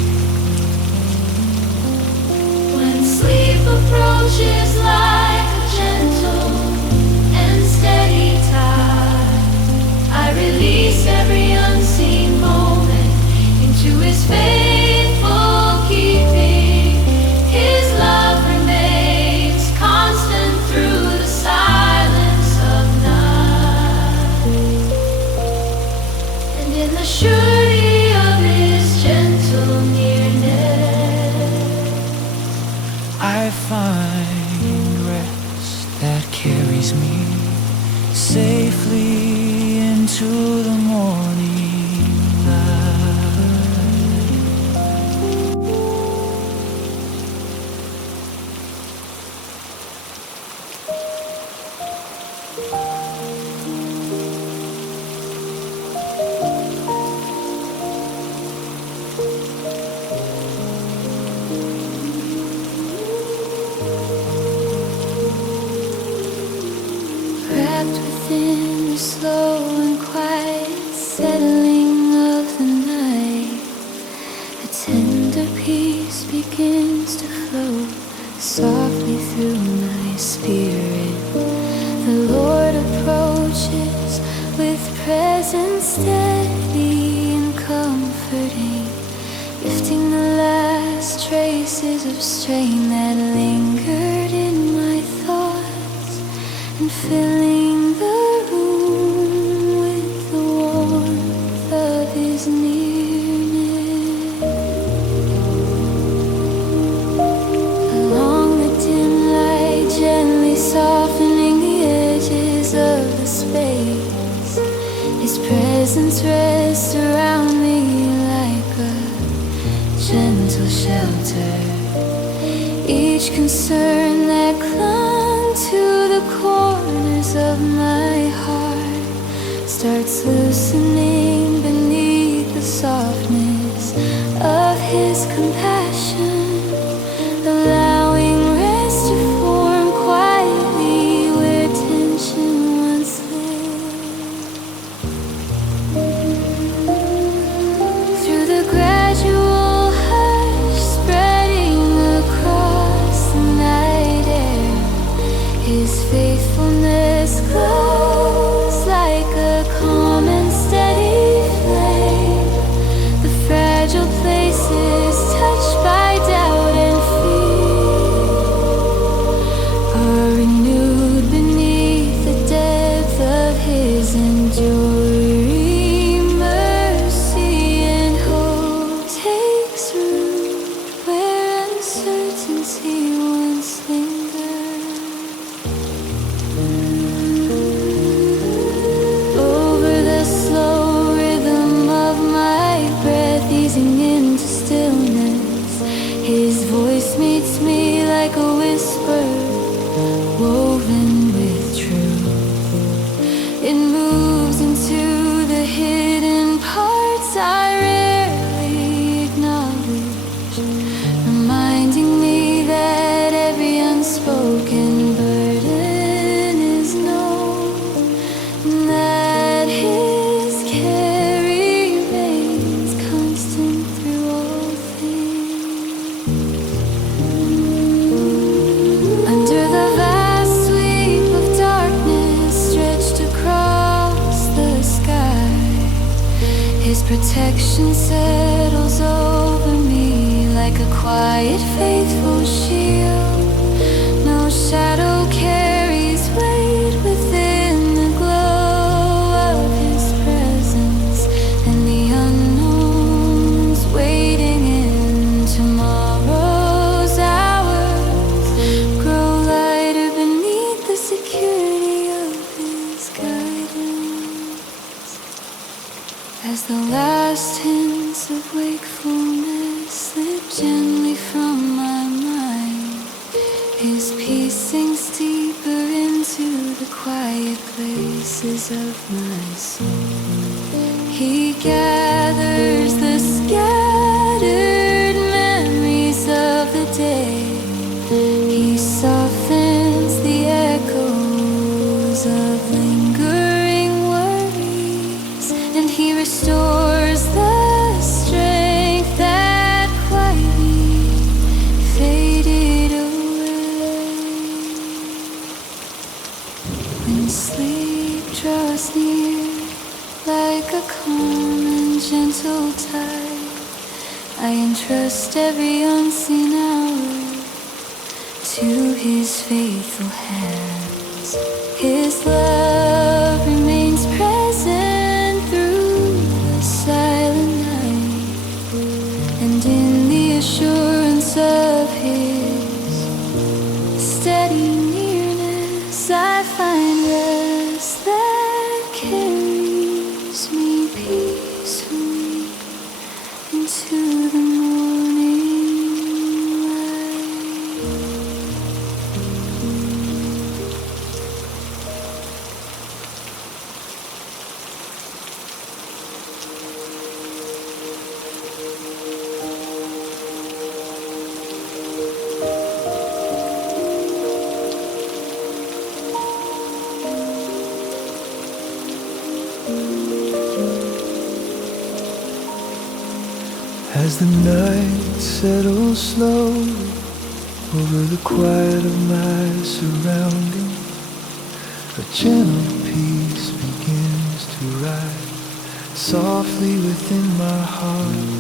When sleep approaches like a gentle and steady tide, I release every unseen moment into his faithful keeping. His love remains constant through the silence of night, and in the surety of his gentle nearness, I find rest that carries me safely into the morning light. wrapped within the slow and quiet presence steady and comforting, lifting the last traces of strain that lingered in my thoughts, and filling the room with the warmth of his nearness. Along the dim light, gently softening the edges of the space, his presence rests around me like a gentle shelter. Each concern that clung to the corners of my heart starts loosening beneath the softness of his compassion, allowing rest to form quietly where tension once lay. Through the gradual hush spreading across the night air, his faithfulness glows like a calm and steady flame. The fragile places touched by doubt and fear are renewed beneath the depth of his enduring mercy, and hope takes root where uncertainty once lingered. Over the slow rhythm of my breath, easing into stillness, his voice meets me like a whisper woven with truth. It moves into the hidden parts I rarely acknowledge, reminding me that every unspoken burden is known, and that his care remains constant through all things. Under the vast sweep of darkness stretched across the sky, his protection settles over me like a quiet, faithful shield. No shadow carries weight within the glow of his presence, and the unknowns waiting in tomorrow's hours grow lighter beneath the security of his guidance. As the last hints of wakefulness slip gently from my mind, his peace sinks deeper into the quiet places of my soul. He gathers the scattered memories of the day. He softens the echoes of lingering worries, and he restores the strength that quietly faded away. When sleep draws near like a calm and gentle tide, I entrust every unseen hour to his faithful hands. His love remains present through the silent night, and in the assurance of his steady nearness, I find rest that carries me peacefully into the morning light. As the night settles slowly over the quiet of my surroundings, a gentle peace begins to rise. softly within my heart.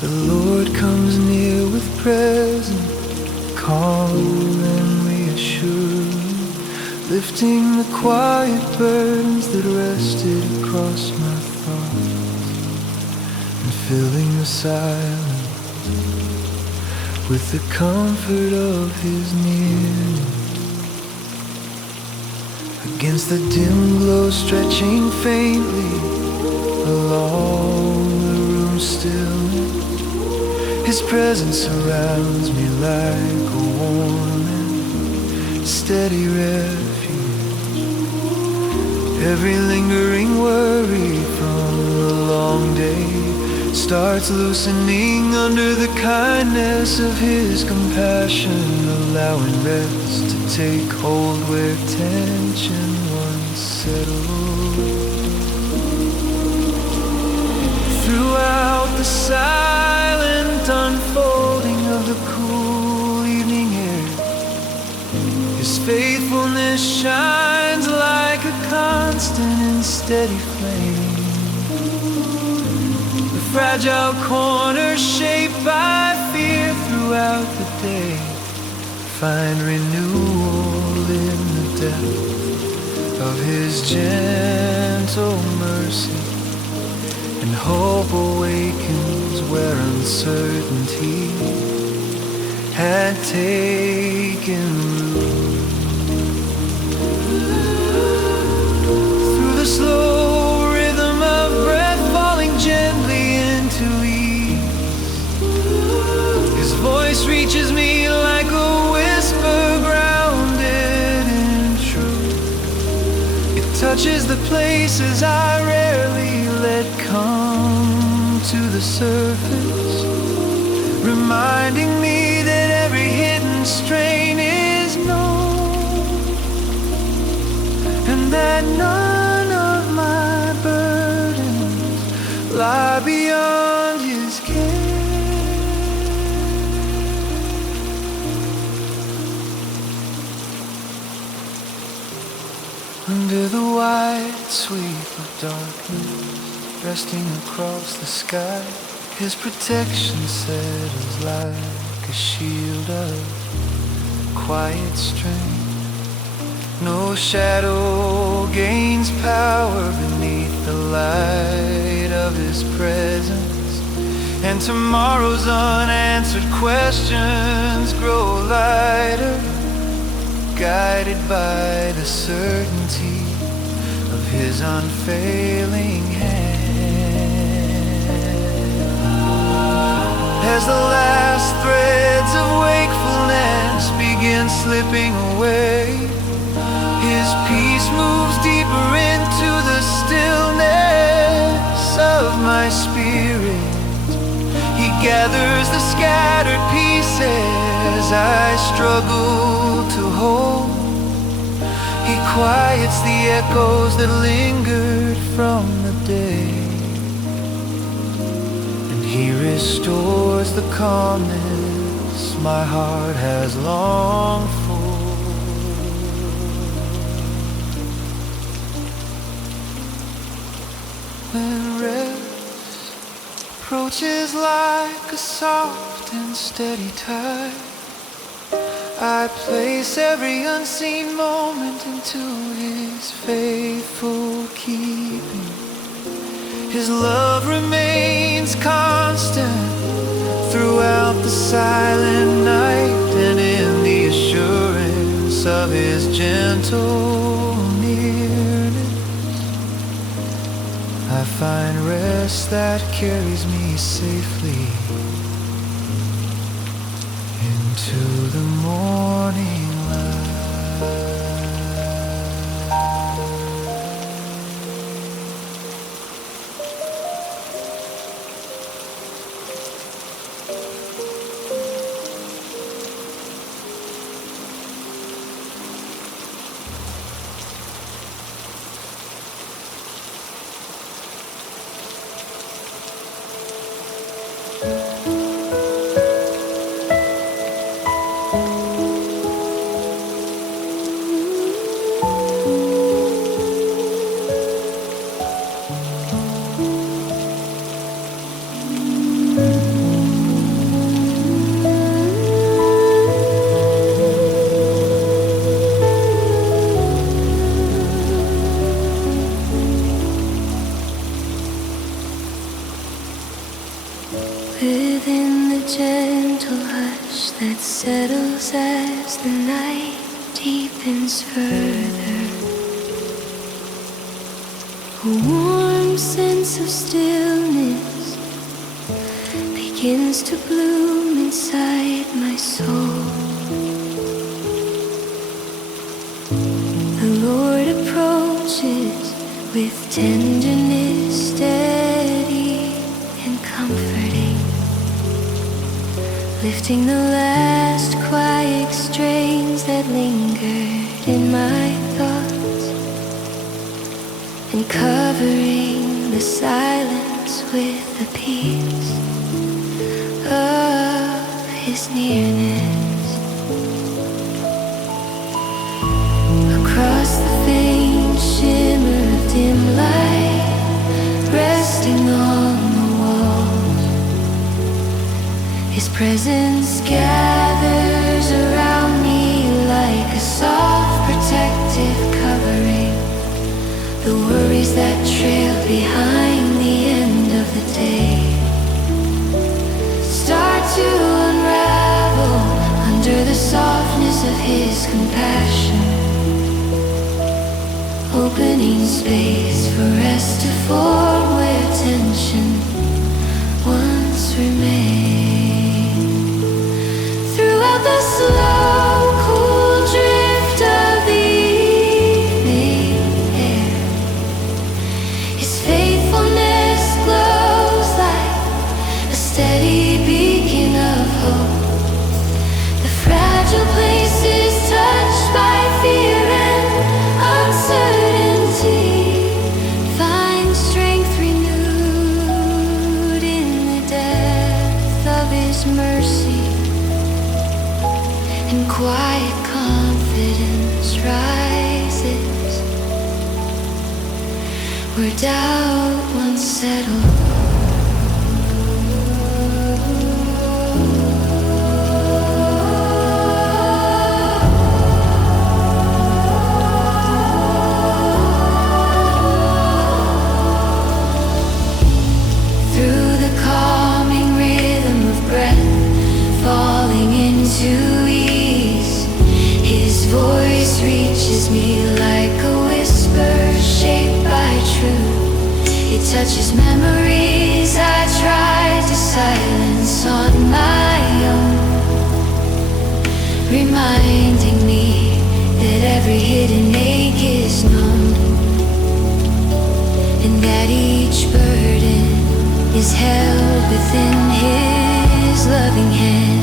The Lord comes near with presence, calm and reassuring, lifting the quiet burdens that rested across my thoughts, and filling the silence with the comfort of His nearness. Against the dim glow stretching faintly along the room's stillness, His presence surrounds me like a warm and steady refuge. Every lingering worry from the long day starts loosening under the kindness of His compassion, allowing rest to take hold where tension once settled. Throughout the silent unfolding of the cool evening air, His faithfulness shines like a constant and steady flame. Fragile corners shaped by fear throughout the day find renewal in the depth of His gentle mercy, and hope awakens where uncertainty had taken root. Through the slow rhythm of breath falling gently into ease, His voice reaches me like a whisper grounded in truth. It touches the places I rarely let come to the surface, reminding me that every hidden strain is known, and that none of my burdens lie beyond His care. Under the white sweep of darkness resting across the sky, His protection settles like a shield of quiet strength. No shadow gains power beneath the light of His presence, and tomorrow's unanswered questions grow lighter, guided by the certainty of His unfailing hand. As the last threads of wakefulness begin slipping away, His peace moves deeper into the stillness of my spirit. He gathers the scattered pieces I struggle to hold. He quiets the echoes that lingered from the day, and He restores the calmness my heart has longed for. When rest approaches like a soft and steady tide, I place every unseen moment into His faithful keeping. His love remains constant throughout the silent night, and in the assurance of His gentle nearness, I find rest that carries me safely into the morning light. within the gentle hush that settles as the night deepens further. A warm sense of stillness begins to bloom inside my soul. The Lord approaches with tenderness, steady and comforting, lifting the last quiet strains that lingered in my thoughts, and covering the silence with the peace of His nearness. Across the faint shimmer of dim light, resting on the walls, His presence gathers around me like a soft protective covering. The worries that trail behind the end of the day start to unravel under the softness of His compassion, opening space for rest to form where tension once remained. Throughout the slow, cool drift of the evening air, His faithfulness glows like a steady beacon of hope. The fragile places touched by fear and uncertainty find strength renewed in the depth of His mercy, and quiet confidence rises where doubt once settled. Reaches me like a whisper shaped by truth. It touches memories I tried to silence on my own, reminding me that every hidden ache is known, and that each burden is held within His loving hand.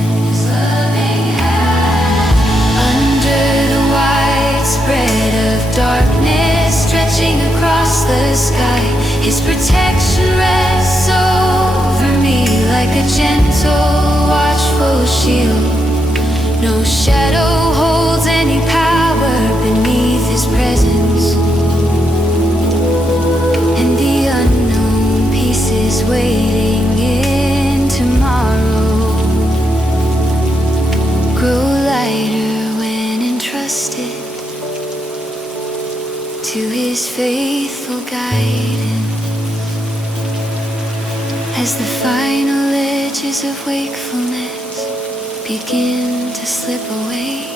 Under the wide spread of darkness stretching across the sky, His protection rests over me like a gentle, watchful shield. No shadow holds any power beneath His presence, and the unknown peace is waiting in tomorrow. Grow lighter entrusted to His faithful guidance. As the final edges of wakefulness begin to slip away,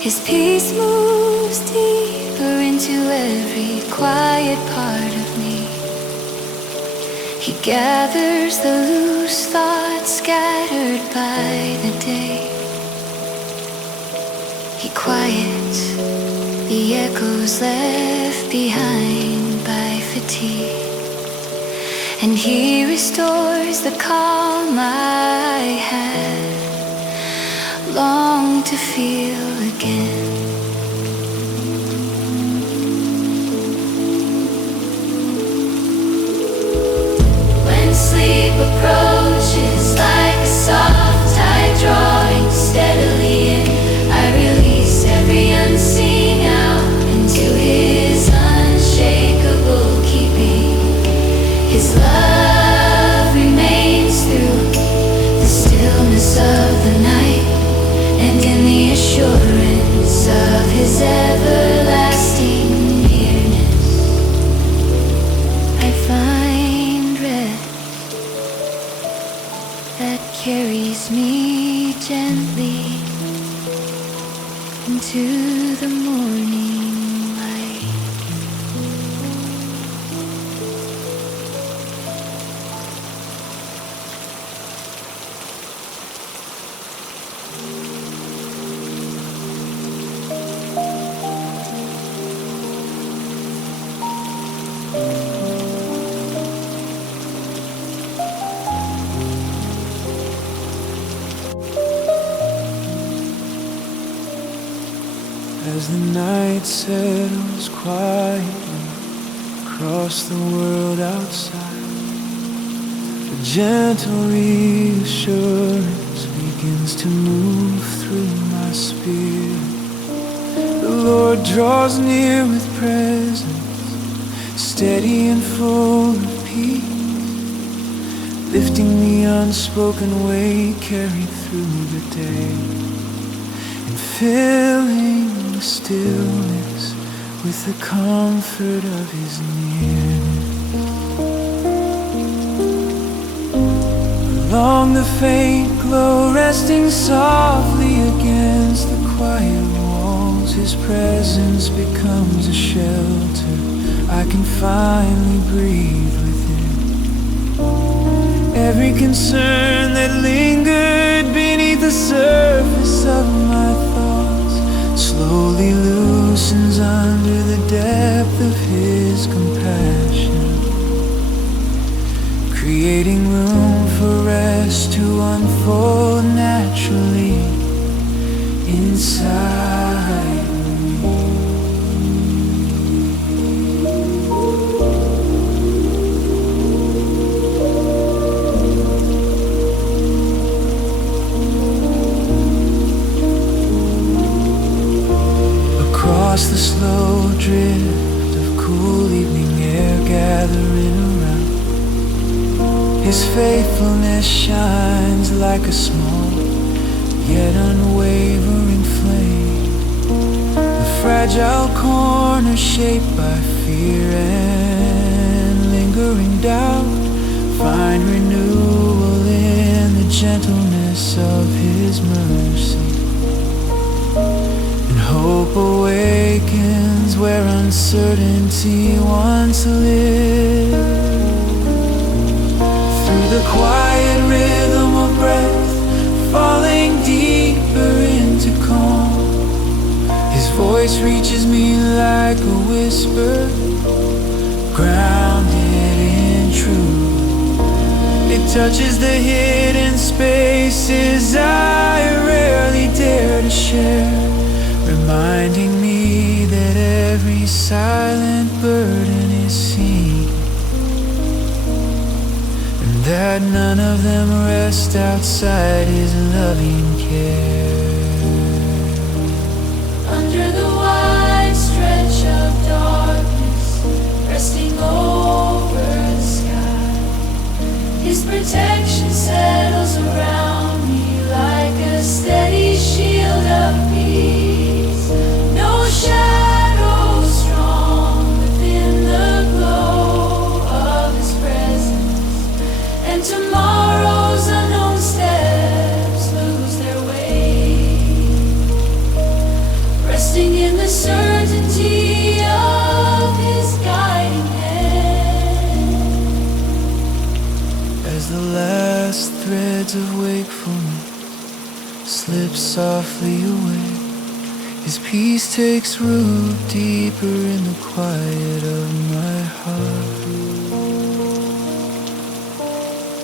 His peace moves deeper into every quiet part of me. He gathers the loose thoughts scattered by the day. He quiets the echoes left behind by fatigue, and He restores the calm I had longed to feel again. When sleep approaches like a soft tide drawing steadily in, I release every unseen out into His unshakable keeping. His love remains through the stillness of the night, and in the assurance of His everlasting nearness, I find rest. into the morning light. As the night settles quietly across the world outside, a gentle reassurance begins to move through my spirit. The Lord draws near with presence, steady and full of peace, lifting the unspoken weight carried through the day, and filling the stillness with the comfort of His nearness. Along the faint glow, resting softly against the quiet walls, His presence becomes a shelter I can finally breathe within. Every concern that lingered beneath the surface of my thoughts slowly loosens under the depth of His compassion, creating room for rest to unfold naturally inside me. Across the slow drift of cool evening air gathering around, His faithfulness shines like a small yet unwavering flame. The fragile corner shaped by fear and lingering doubt find renewal in the gentleness of His mercy. Hope awakens where uncertainty once lived. Through the quiet rhythm of breath, falling deeper into calm, His voice reaches me like a whisper, grounded in truth. It touches the hidden spaces I rarely dare to share, reminding me that every silent burden is seen, and that none of them rest outside His loving care. Under the wide stretch of darkness, resting over the sky, His protection settles around me like a steady shield of peace. Shadow strong within the glow of His presence, and tomorrow's unknown steps lose their way, resting in the certainty of His guiding hand. As the last threads of wakefulness slip softly away, His peace takes root deeper in the quiet of my heart.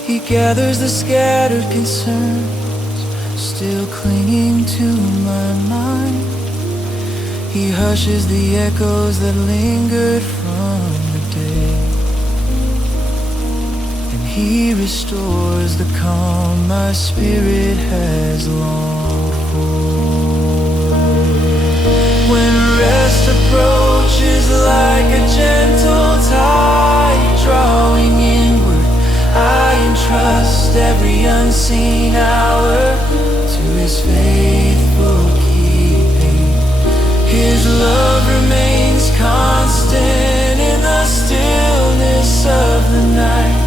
He gathers the scattered concerns still clinging to my mind. He hushes the echoes that lingered from the day, and He restores the calm my spirit has longed for. When rest approaches like a gentle tide drawing inward, I entrust every unseen hour to His faithful keeping. His love remains constant in the stillness of the night,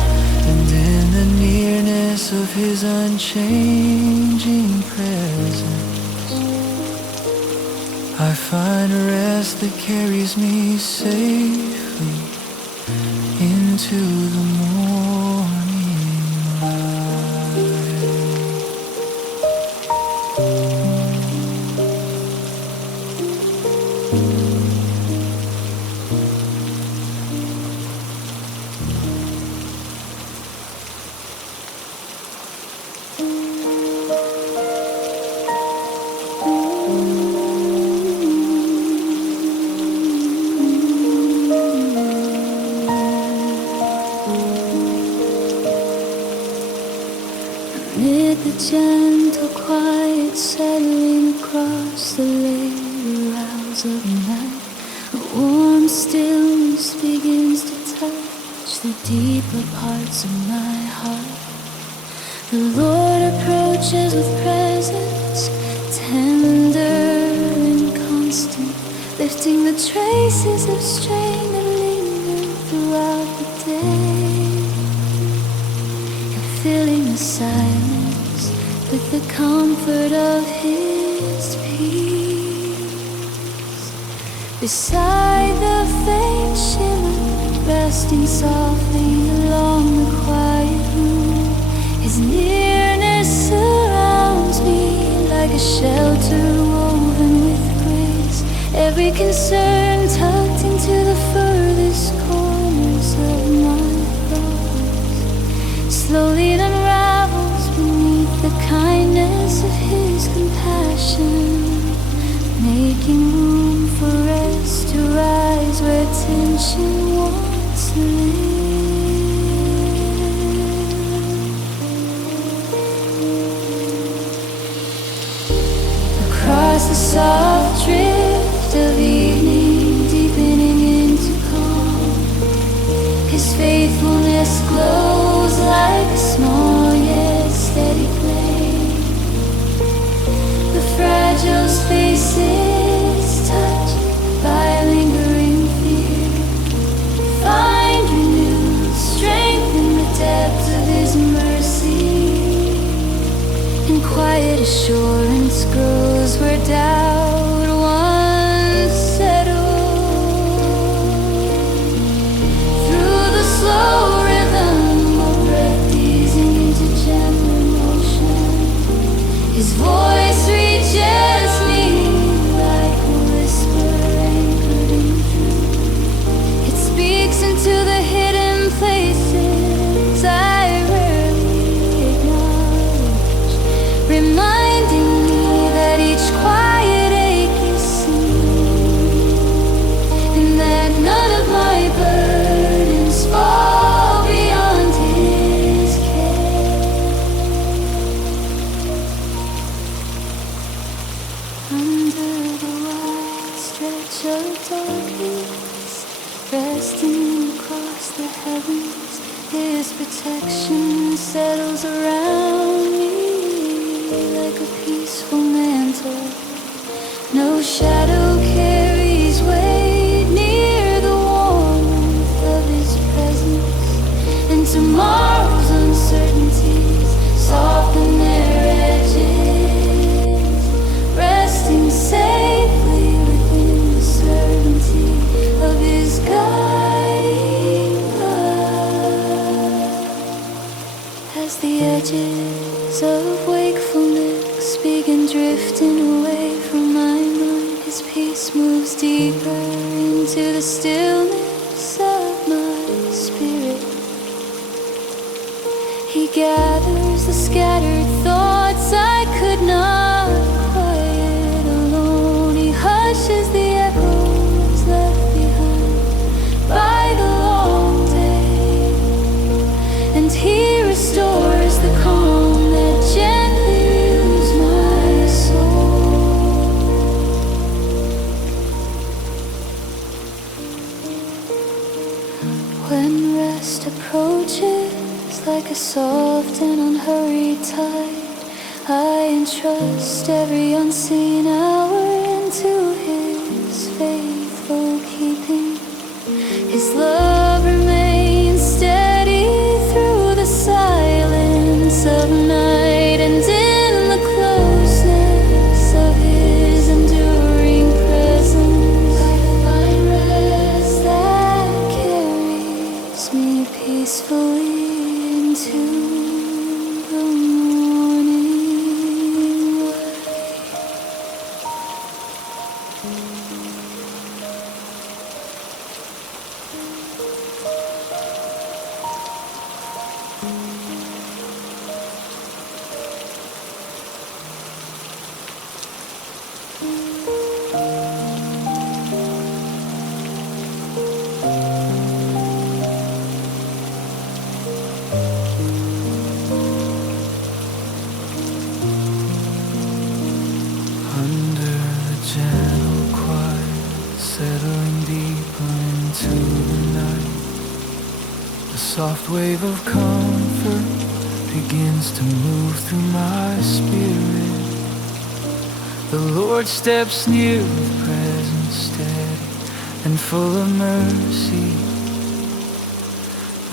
and in the nearness of His unchanging presence. find a rest that carries me safely into the morning light. Amid the gentle quiet settling across the later hours of the night, a warm stillness begins to touch the deeper parts of my heart. The Lord approaches with presence, tender and constant, lifting the traces of strain that linger throughout the day, filling the silence with the comfort of His peace. Beside the faint shimmer, resting softly along the quiet room, His nearness surrounds me like a shelter woven with grace. Every concern tucked into the furthest corners of my thoughts slowly unravels beneath the kindness of His compassion, making room for rest to rise where tension once lived. Across the soft drift of evening, deepening into calm, His faithfulness glows like a small yet steady flame. The fragile spaces touched by lingering fear find renewed strength in the depths of His mercy, and quiet assurance grows where doubt once settled. Through the slow rhythm of breath easing into gentle motion, His voice reaches me like a whisper anchored in truth. It speaks into the hidden places I rarely acknowledge, reminding me that each quiet ache is seen, and that none of my burdens fall beyond His care. Under the wide stretch of darkness, resting across the heavens, His protection settles around me like a peaceful mantle. No shadow carries weight near the warmth of His presence, and tomorrow's uncertainties soften their edges, resting safely within the certainty of His guiding love. As the edges of wakefulness begin drifting away from my mind, His peace moves deeper into the stillness of my spirit. He gathers the scattered thoughts I could not quiet alone. He hushes the echoes left behind by the long day, and He restores the calm that gently rules my soul. When rest approaches like a soft and unhurried tide, I entrust every unseen hour into His faithful keeping. His love remains steady through the silence of night, and in the closeness of His enduring presence, lulls me peacefully into the morning light. Under the gentle quiet, settling deeper into the night, a soft wave of comfort begins to move through my spirit. The Lord steps near with presence steady and full of mercy,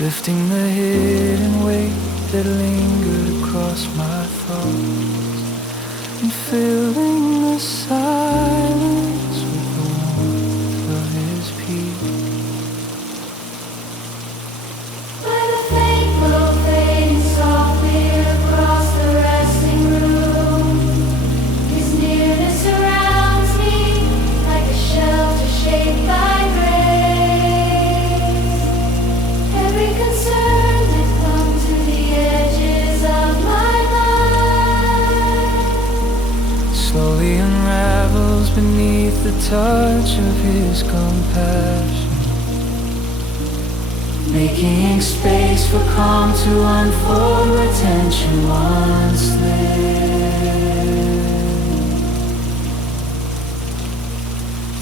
lifting the hidden weight that lingered across my thoughts and filling the silence with the warmth of His peace. By the faint glow fading softly across the resting room, His nearness surrounds me like a shelter shaped by grace. Every concern that clung to the edges of my mind Slowly unravels beneath the touch of His compassion, making space for calm to unfold where tension once lay.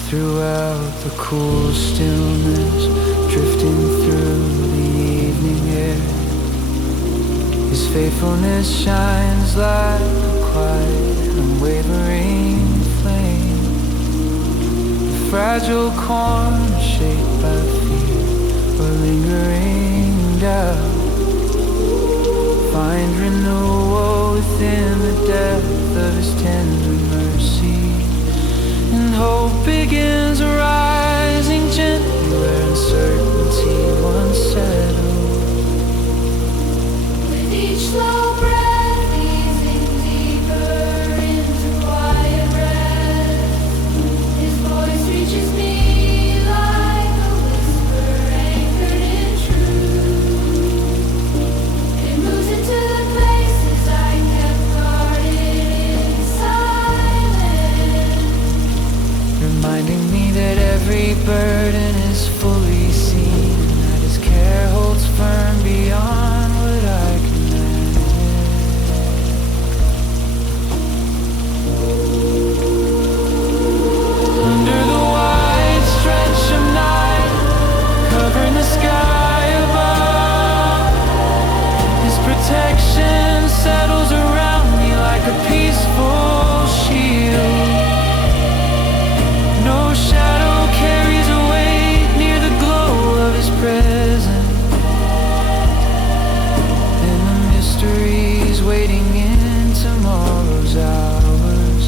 Throughout the cool stillness, drifting through the evening air, His faithfulness shines like a quiet, unwavering flame. The fragile corner shaped by fear or lingering doubt find renewal within the depth of His tender mercy, and hope begins rising gently where uncertainty once settled. with each slow breath easing deeper into quiet rest. His voice reaches me like a whisper anchored in truth. It moves into the places I kept guarded in silence. Reminding me that every burden is fully seen, and that His care holds firm beyond what I can manage. Under the wide stretch of night, covering the sky above, His protection settles around me like a peaceful shield. No shadow carries a weight near the glow of His presence, and the mysteries waiting in tomorrow's hours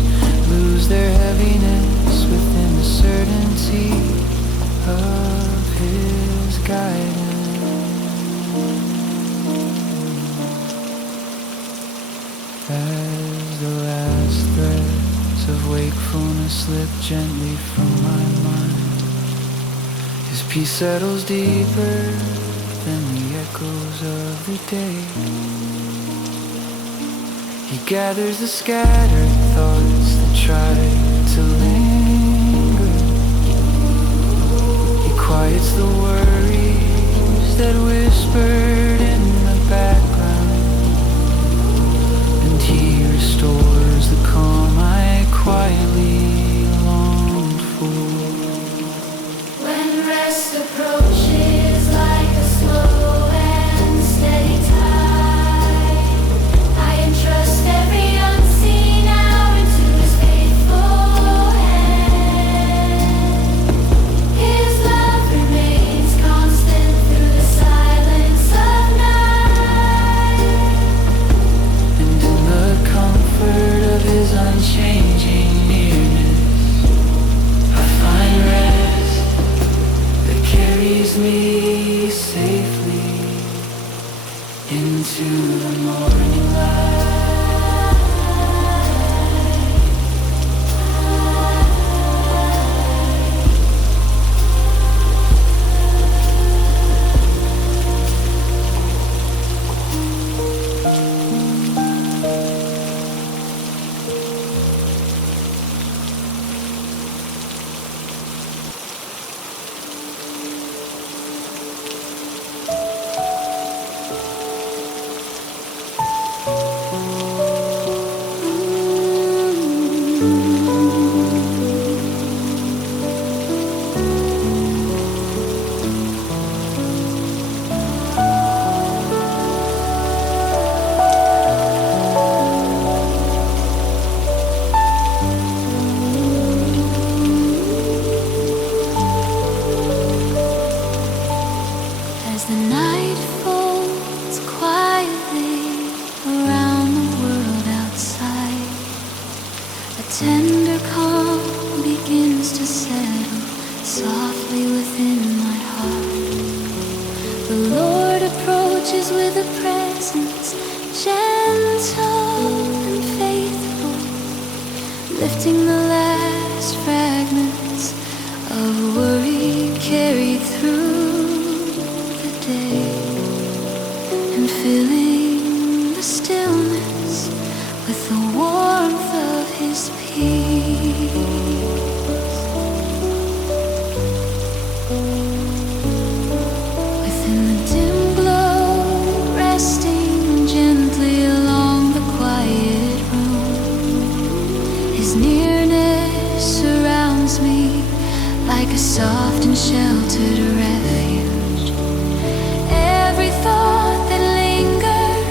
lose their heaviness within the certainty of His guidance. As the last threads of wakefulness slip gently from my mind, His peace settles deeper than the echoes of the day. He gathers the scattered thoughts that try to linger. He quiets the worries that whispered in the background, and He restores the calm I quietly longed for. When rest approaches like a slow and steady tide, I entrust every unseen hour into His faithful hand. His love remains constant through the silence of night. And in the comfort of His unchanging nearness, into the morning light. As the night folds quietly around the world outside, a tender calm begins to settle softly within my heart. The Lord approaches with a presence gentle and faithful, lifting the last fragments of worry carried through the day, and filling the stillness with the warmth of His peace. Within the dim glow, resting gently along the quiet room, His nearness surrounds me like a soft and sheltered refuge. Every thought that lingered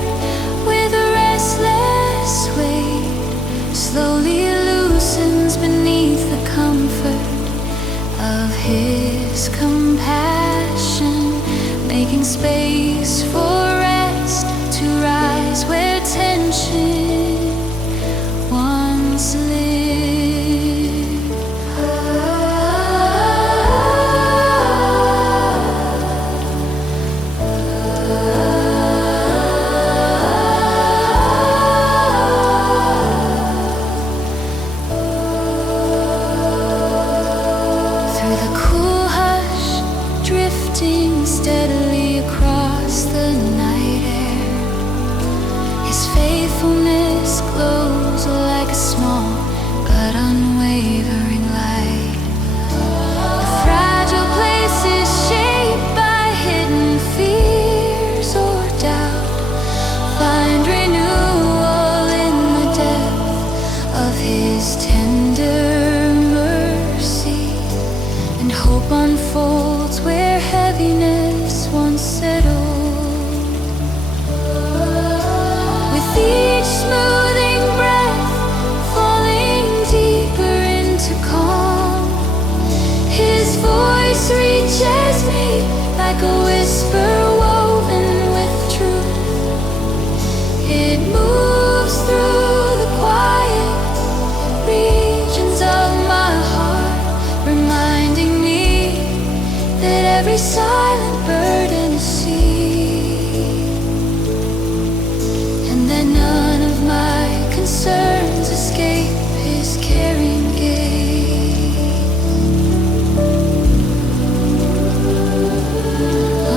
with a restless weight slowly loosens beneath the comfort of His compassion, making space for rest to rise where tension once lived. Through the cool hush, drifting steadily across the night air, His faithfulness glows like a small but unwavering light. The fragile places shaped by hidden fears or doubt find renewal in the depth of His tender mercy, and hope unfolds where heaviness once settled. With each smoothing breath, falling deeper into calm, His voice reaches me like a whisper woven with truth. It moves through the quiet regions of my heart, reminding me that every silent burden is seen, and that none of my concerns escape His caring gaze.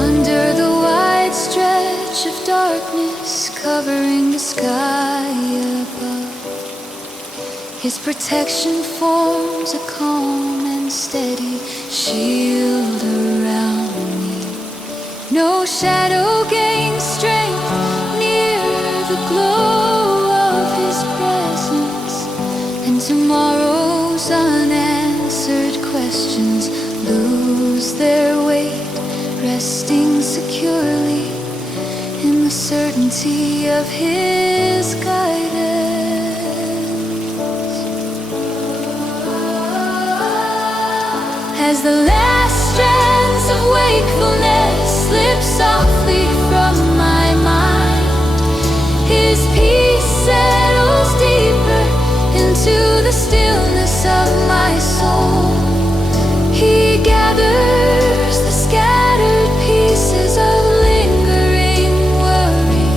Under the wide stretch of darkness covering the sky above, His protection forms a calm and steady shield around me. No shadow gains strength near the glow of His presence, and tomorrow's unanswered questions lose their weight, resting securely in the certainty of His guidance. As the last strands of wakefulness slip softly from my mind, His peace settles deeper into the stillness of my soul. He gathers the scattered pieces of lingering worry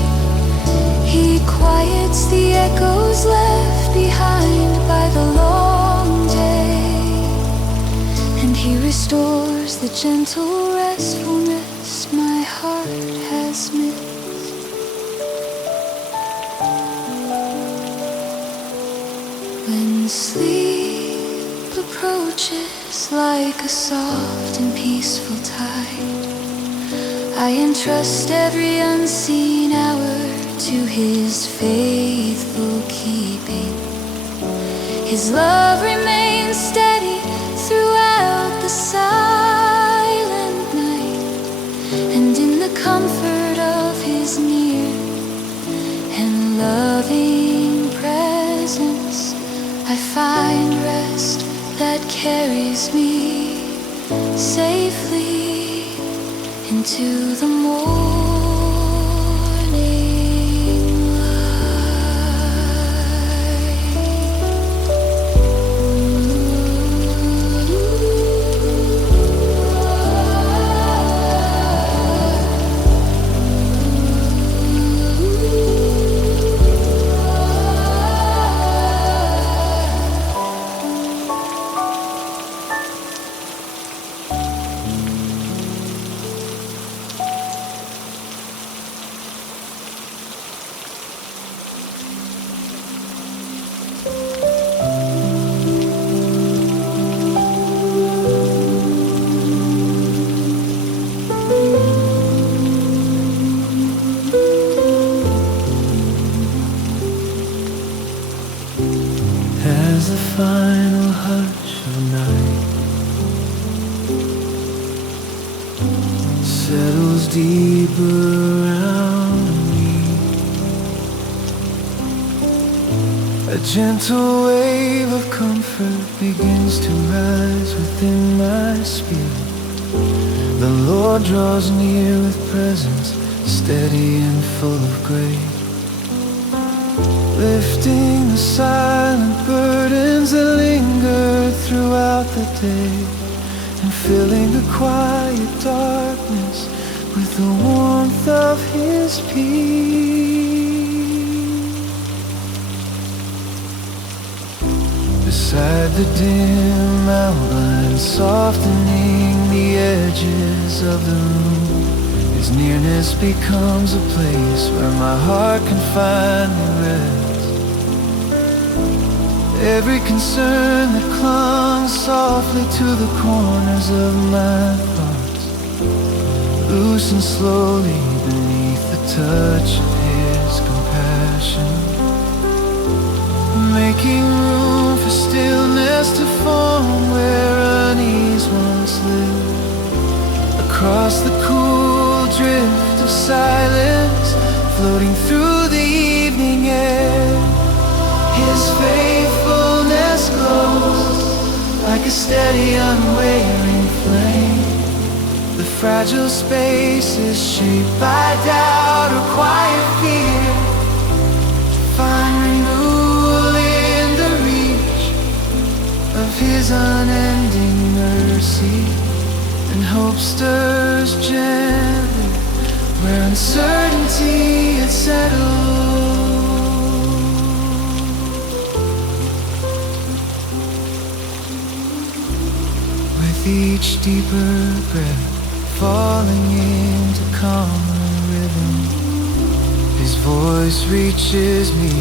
the gentle restfulness my heart has missed. When sleep approaches like a soft and peaceful tide, I entrust every unseen hour to His faithful keeping. His love remains steady throughout the silent night, and in the comfort of His near and loving presence, I find rest that carries me safely into the morning as the final hush of night settles deeper around me. A gentle wave of comfort begins to rise within my spirit. The Lord draws near with presence steady and full of grace, lifting the silent burdens that linger throughout the day, and filling the quiet darkness with the warmth of His peace. Beside the dim outline, softening the edges of the room, His nearness becomes a place where my heart can finally rest. Every concern that clung softly to the corners of my thoughts loosen slowly beneath the touch of His compassion, making room for stillness to form where unease once lived. Across the cool drift of silence floating through the evening air, His faithfulness glows like a steady, unwavering flame. The fragile spaces shaped by doubt or quiet fear find renewal in the reach of His unending mercy, and hope stirs gently where uncertainty had settled. Each deeper breath falling into calmer rhythm, His voice reaches me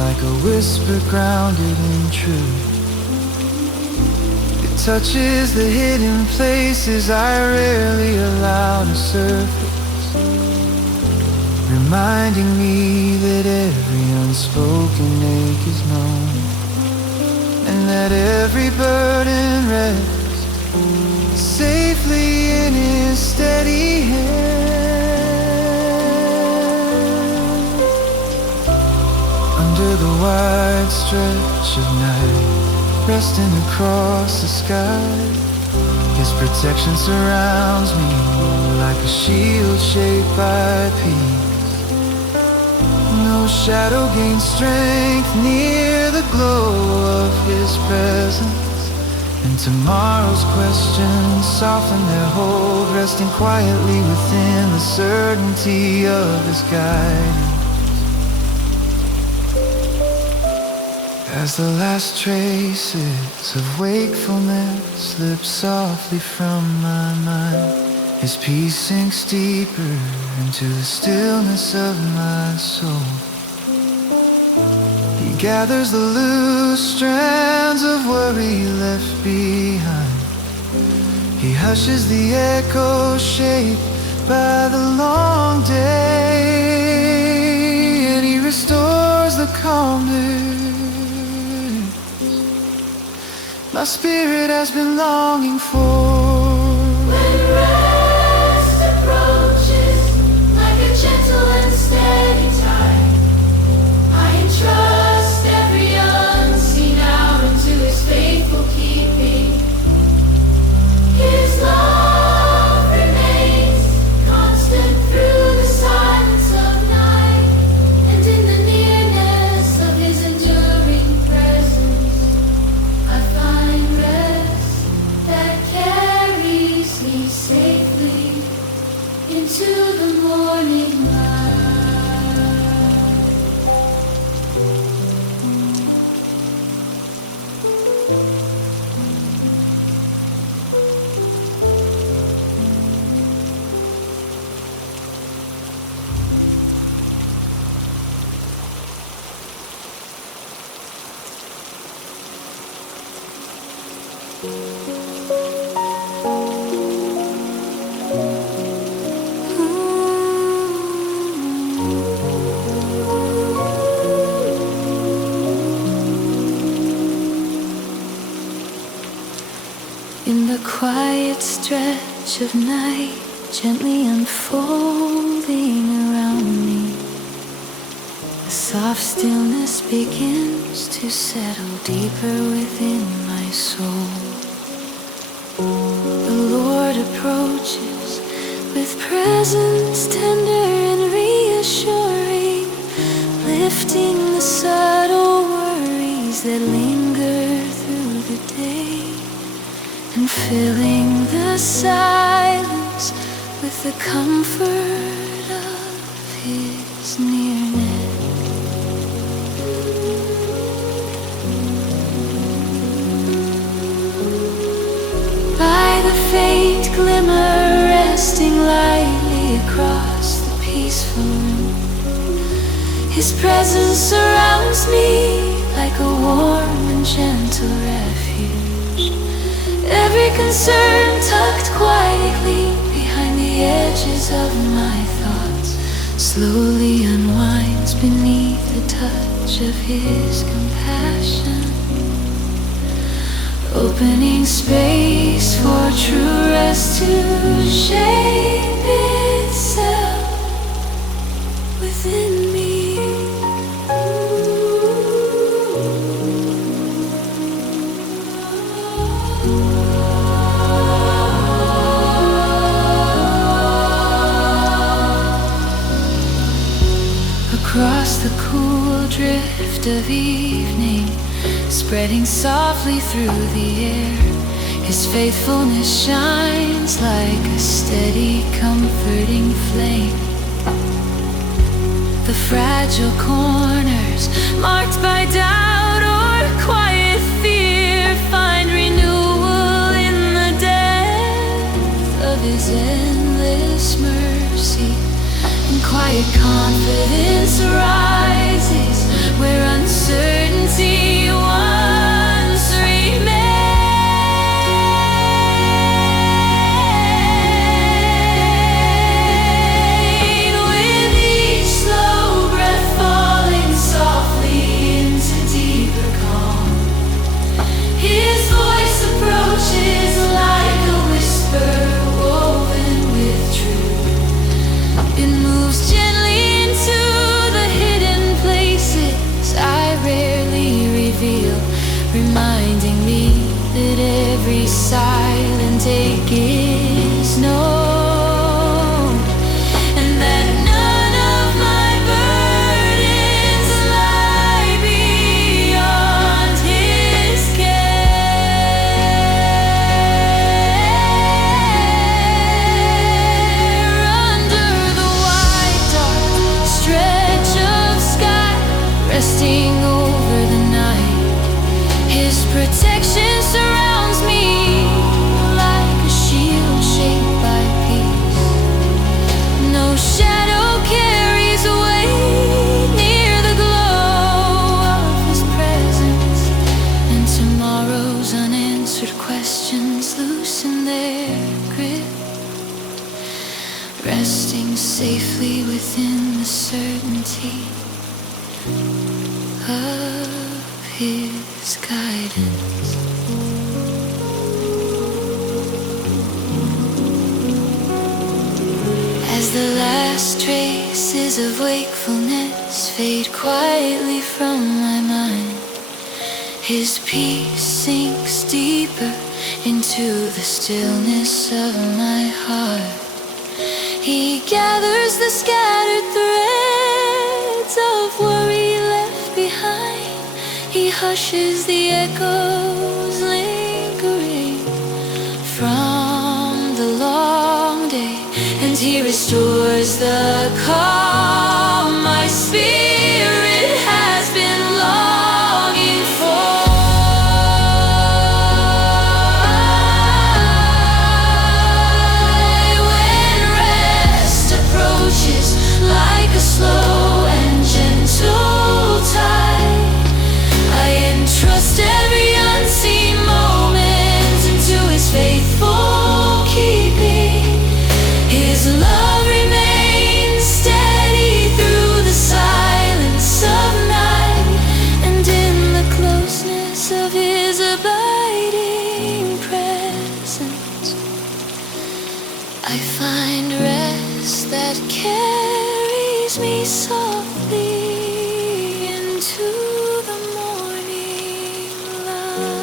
like a whisper grounded in truth. It touches the hidden places I rarely allow to surface, reminding me that every unspoken ache is known, and that every burden rests safely in His steady hand. Under the wide stretch of night, resting across the sky, His protection surrounds me like a shield shaped by peace. No shadow gains strength near the glow of His presence, and tomorrow's questions soften their hold, resting quietly within the certainty of His guidance. As the last traces of wakefulness slip softly from my mind, His peace sinks deeper into the stillness of my soul. He gathers the loose strands of worry left behind. He hushes the echo shaped by the long day, and He restores the calmness my spirit has been longing for. When rest approaches like a gentle and steady tide, I entrust every unseen hour into His faithful keeping. His love remains constant through the silence of night, and in the nearness of His enduring presence, I find rest that carries me safely into the morning light. In the quiet stretch of night, gently unfolding around me, the soft stillness begins to settle deeper within my soul. The Lord approaches with presence tender and reassuring, lifting the subtle worries that linger through the day, and filling the silence with the comfort of His nearness. By the faint glimmer resting lightly across the peaceful room, His presence surrounds me like a warm and gentle refuge. Every concern tucked quietly behind the edges of my thoughts slowly unwinds beneath the touch of His compassion, opening space for true rest to shape itself within me. Across the cool drift of evening, spreading softly through the air, His faithfulness shines like a steady, comforting flame. The fragile corners marked by doubt or quiet fear find renewal in the depth of His endless mercy. And quiet confidence rises where uncertainty once remained. With each slow breath falling softly into deeper calm, His voice approaches like a whisper woven with truth. It moves gently into the hidden places I rarely reveal, reminding me that every silent ache is known, and that none of my burdens lie beyond His care. Under the wide dark stretch of sky, resting over the night, softly within the certainty of His guidance. As the last traces of wakefulness fade quietly from my mind, His peace sinks deeper into the stillness of my heart. He gathers the scattered threads of worry left behind. He hushes the echoes lingering from the long day, and He restores the calm my spirit has been longing for. When rest approaches like a slow and gentle tide, I entrust every unseen moment into His faithful keeping. His love remains steady through the silence of night, and in the closeness of His abiding presence, I find rest that carries me softly into the morning light.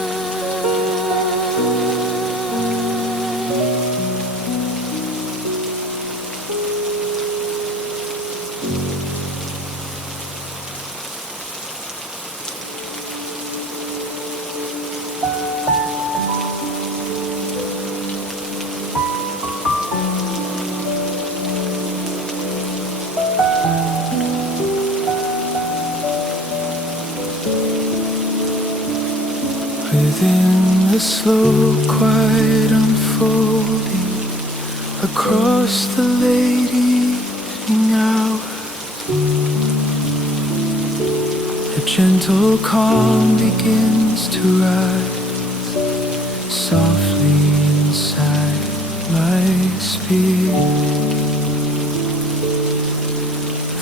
Within the slow, quiet unfolding across the late evening hour, a gentle calm begins to rise softly inside my spirit.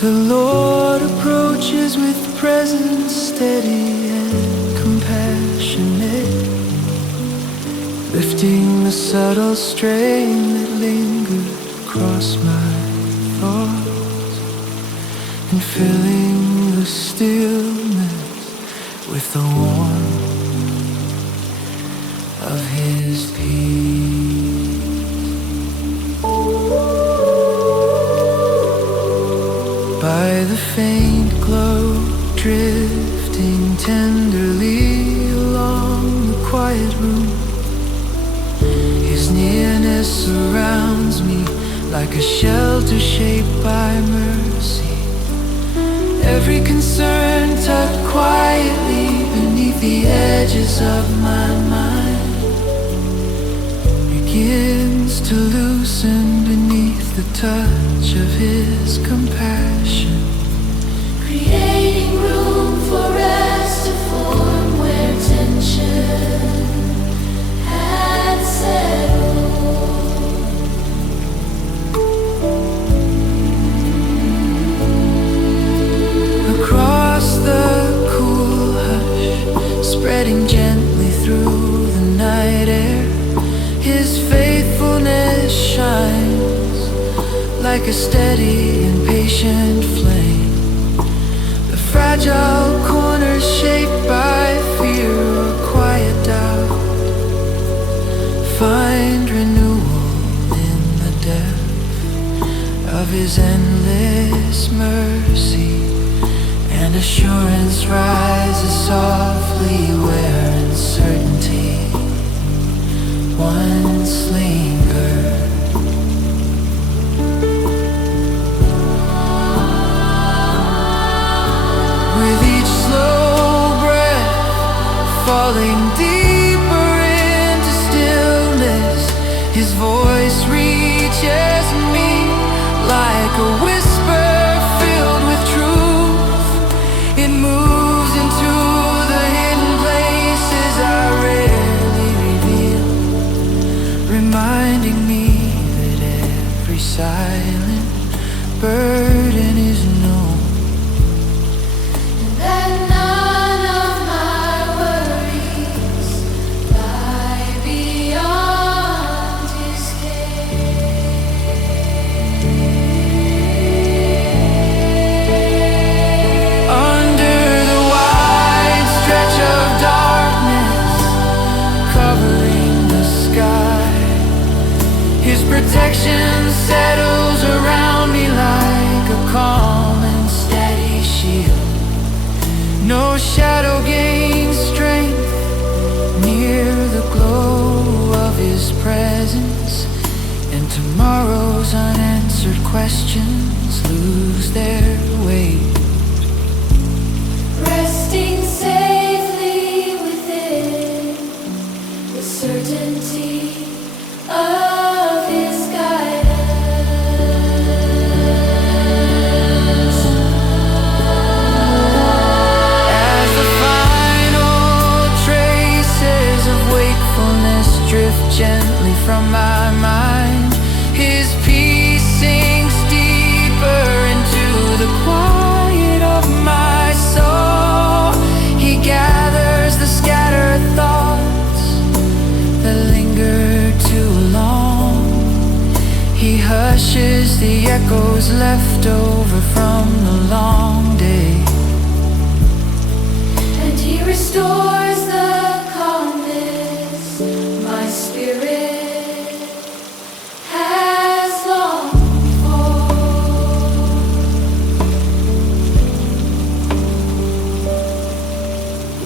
The Lord approaches with presence steady and compassionate, lifting the subtle strain that lingered across my thoughts, and filling the stillness with the warmth of His peace. By the faint glow drifting tenderly along the quiet room, His nearness surrounds me like a shelter shaped by mercy. Every concern tucked quietly beneath the edges of my mind begins to loosen beneath the touch of His compassion, Creating room for rest to form where tension had settled. across the cool hush, spreading gently through the night air. His faithfulness shines like a steady and patient flame. The fragile corners shaped by fear or quiet doubt find renewal in the depth of His endless mercy, and assurance rises softly where uncertainty once lingered. With each slow breath falling deeper into stillness, His voice reaches me like a whisper filled with truth. It moves into the hidden places I rarely reveal, reminding me left over from the long day. And He restores the calmness my spirit has longed for.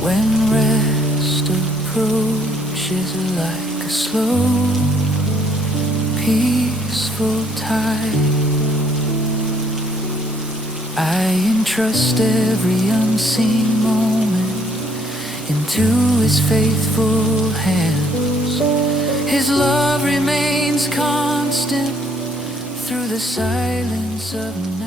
When rest approaches like a slow, peaceful tide, I entrust every unseen moment into His faithful hands. His love remains constant through the silence of night.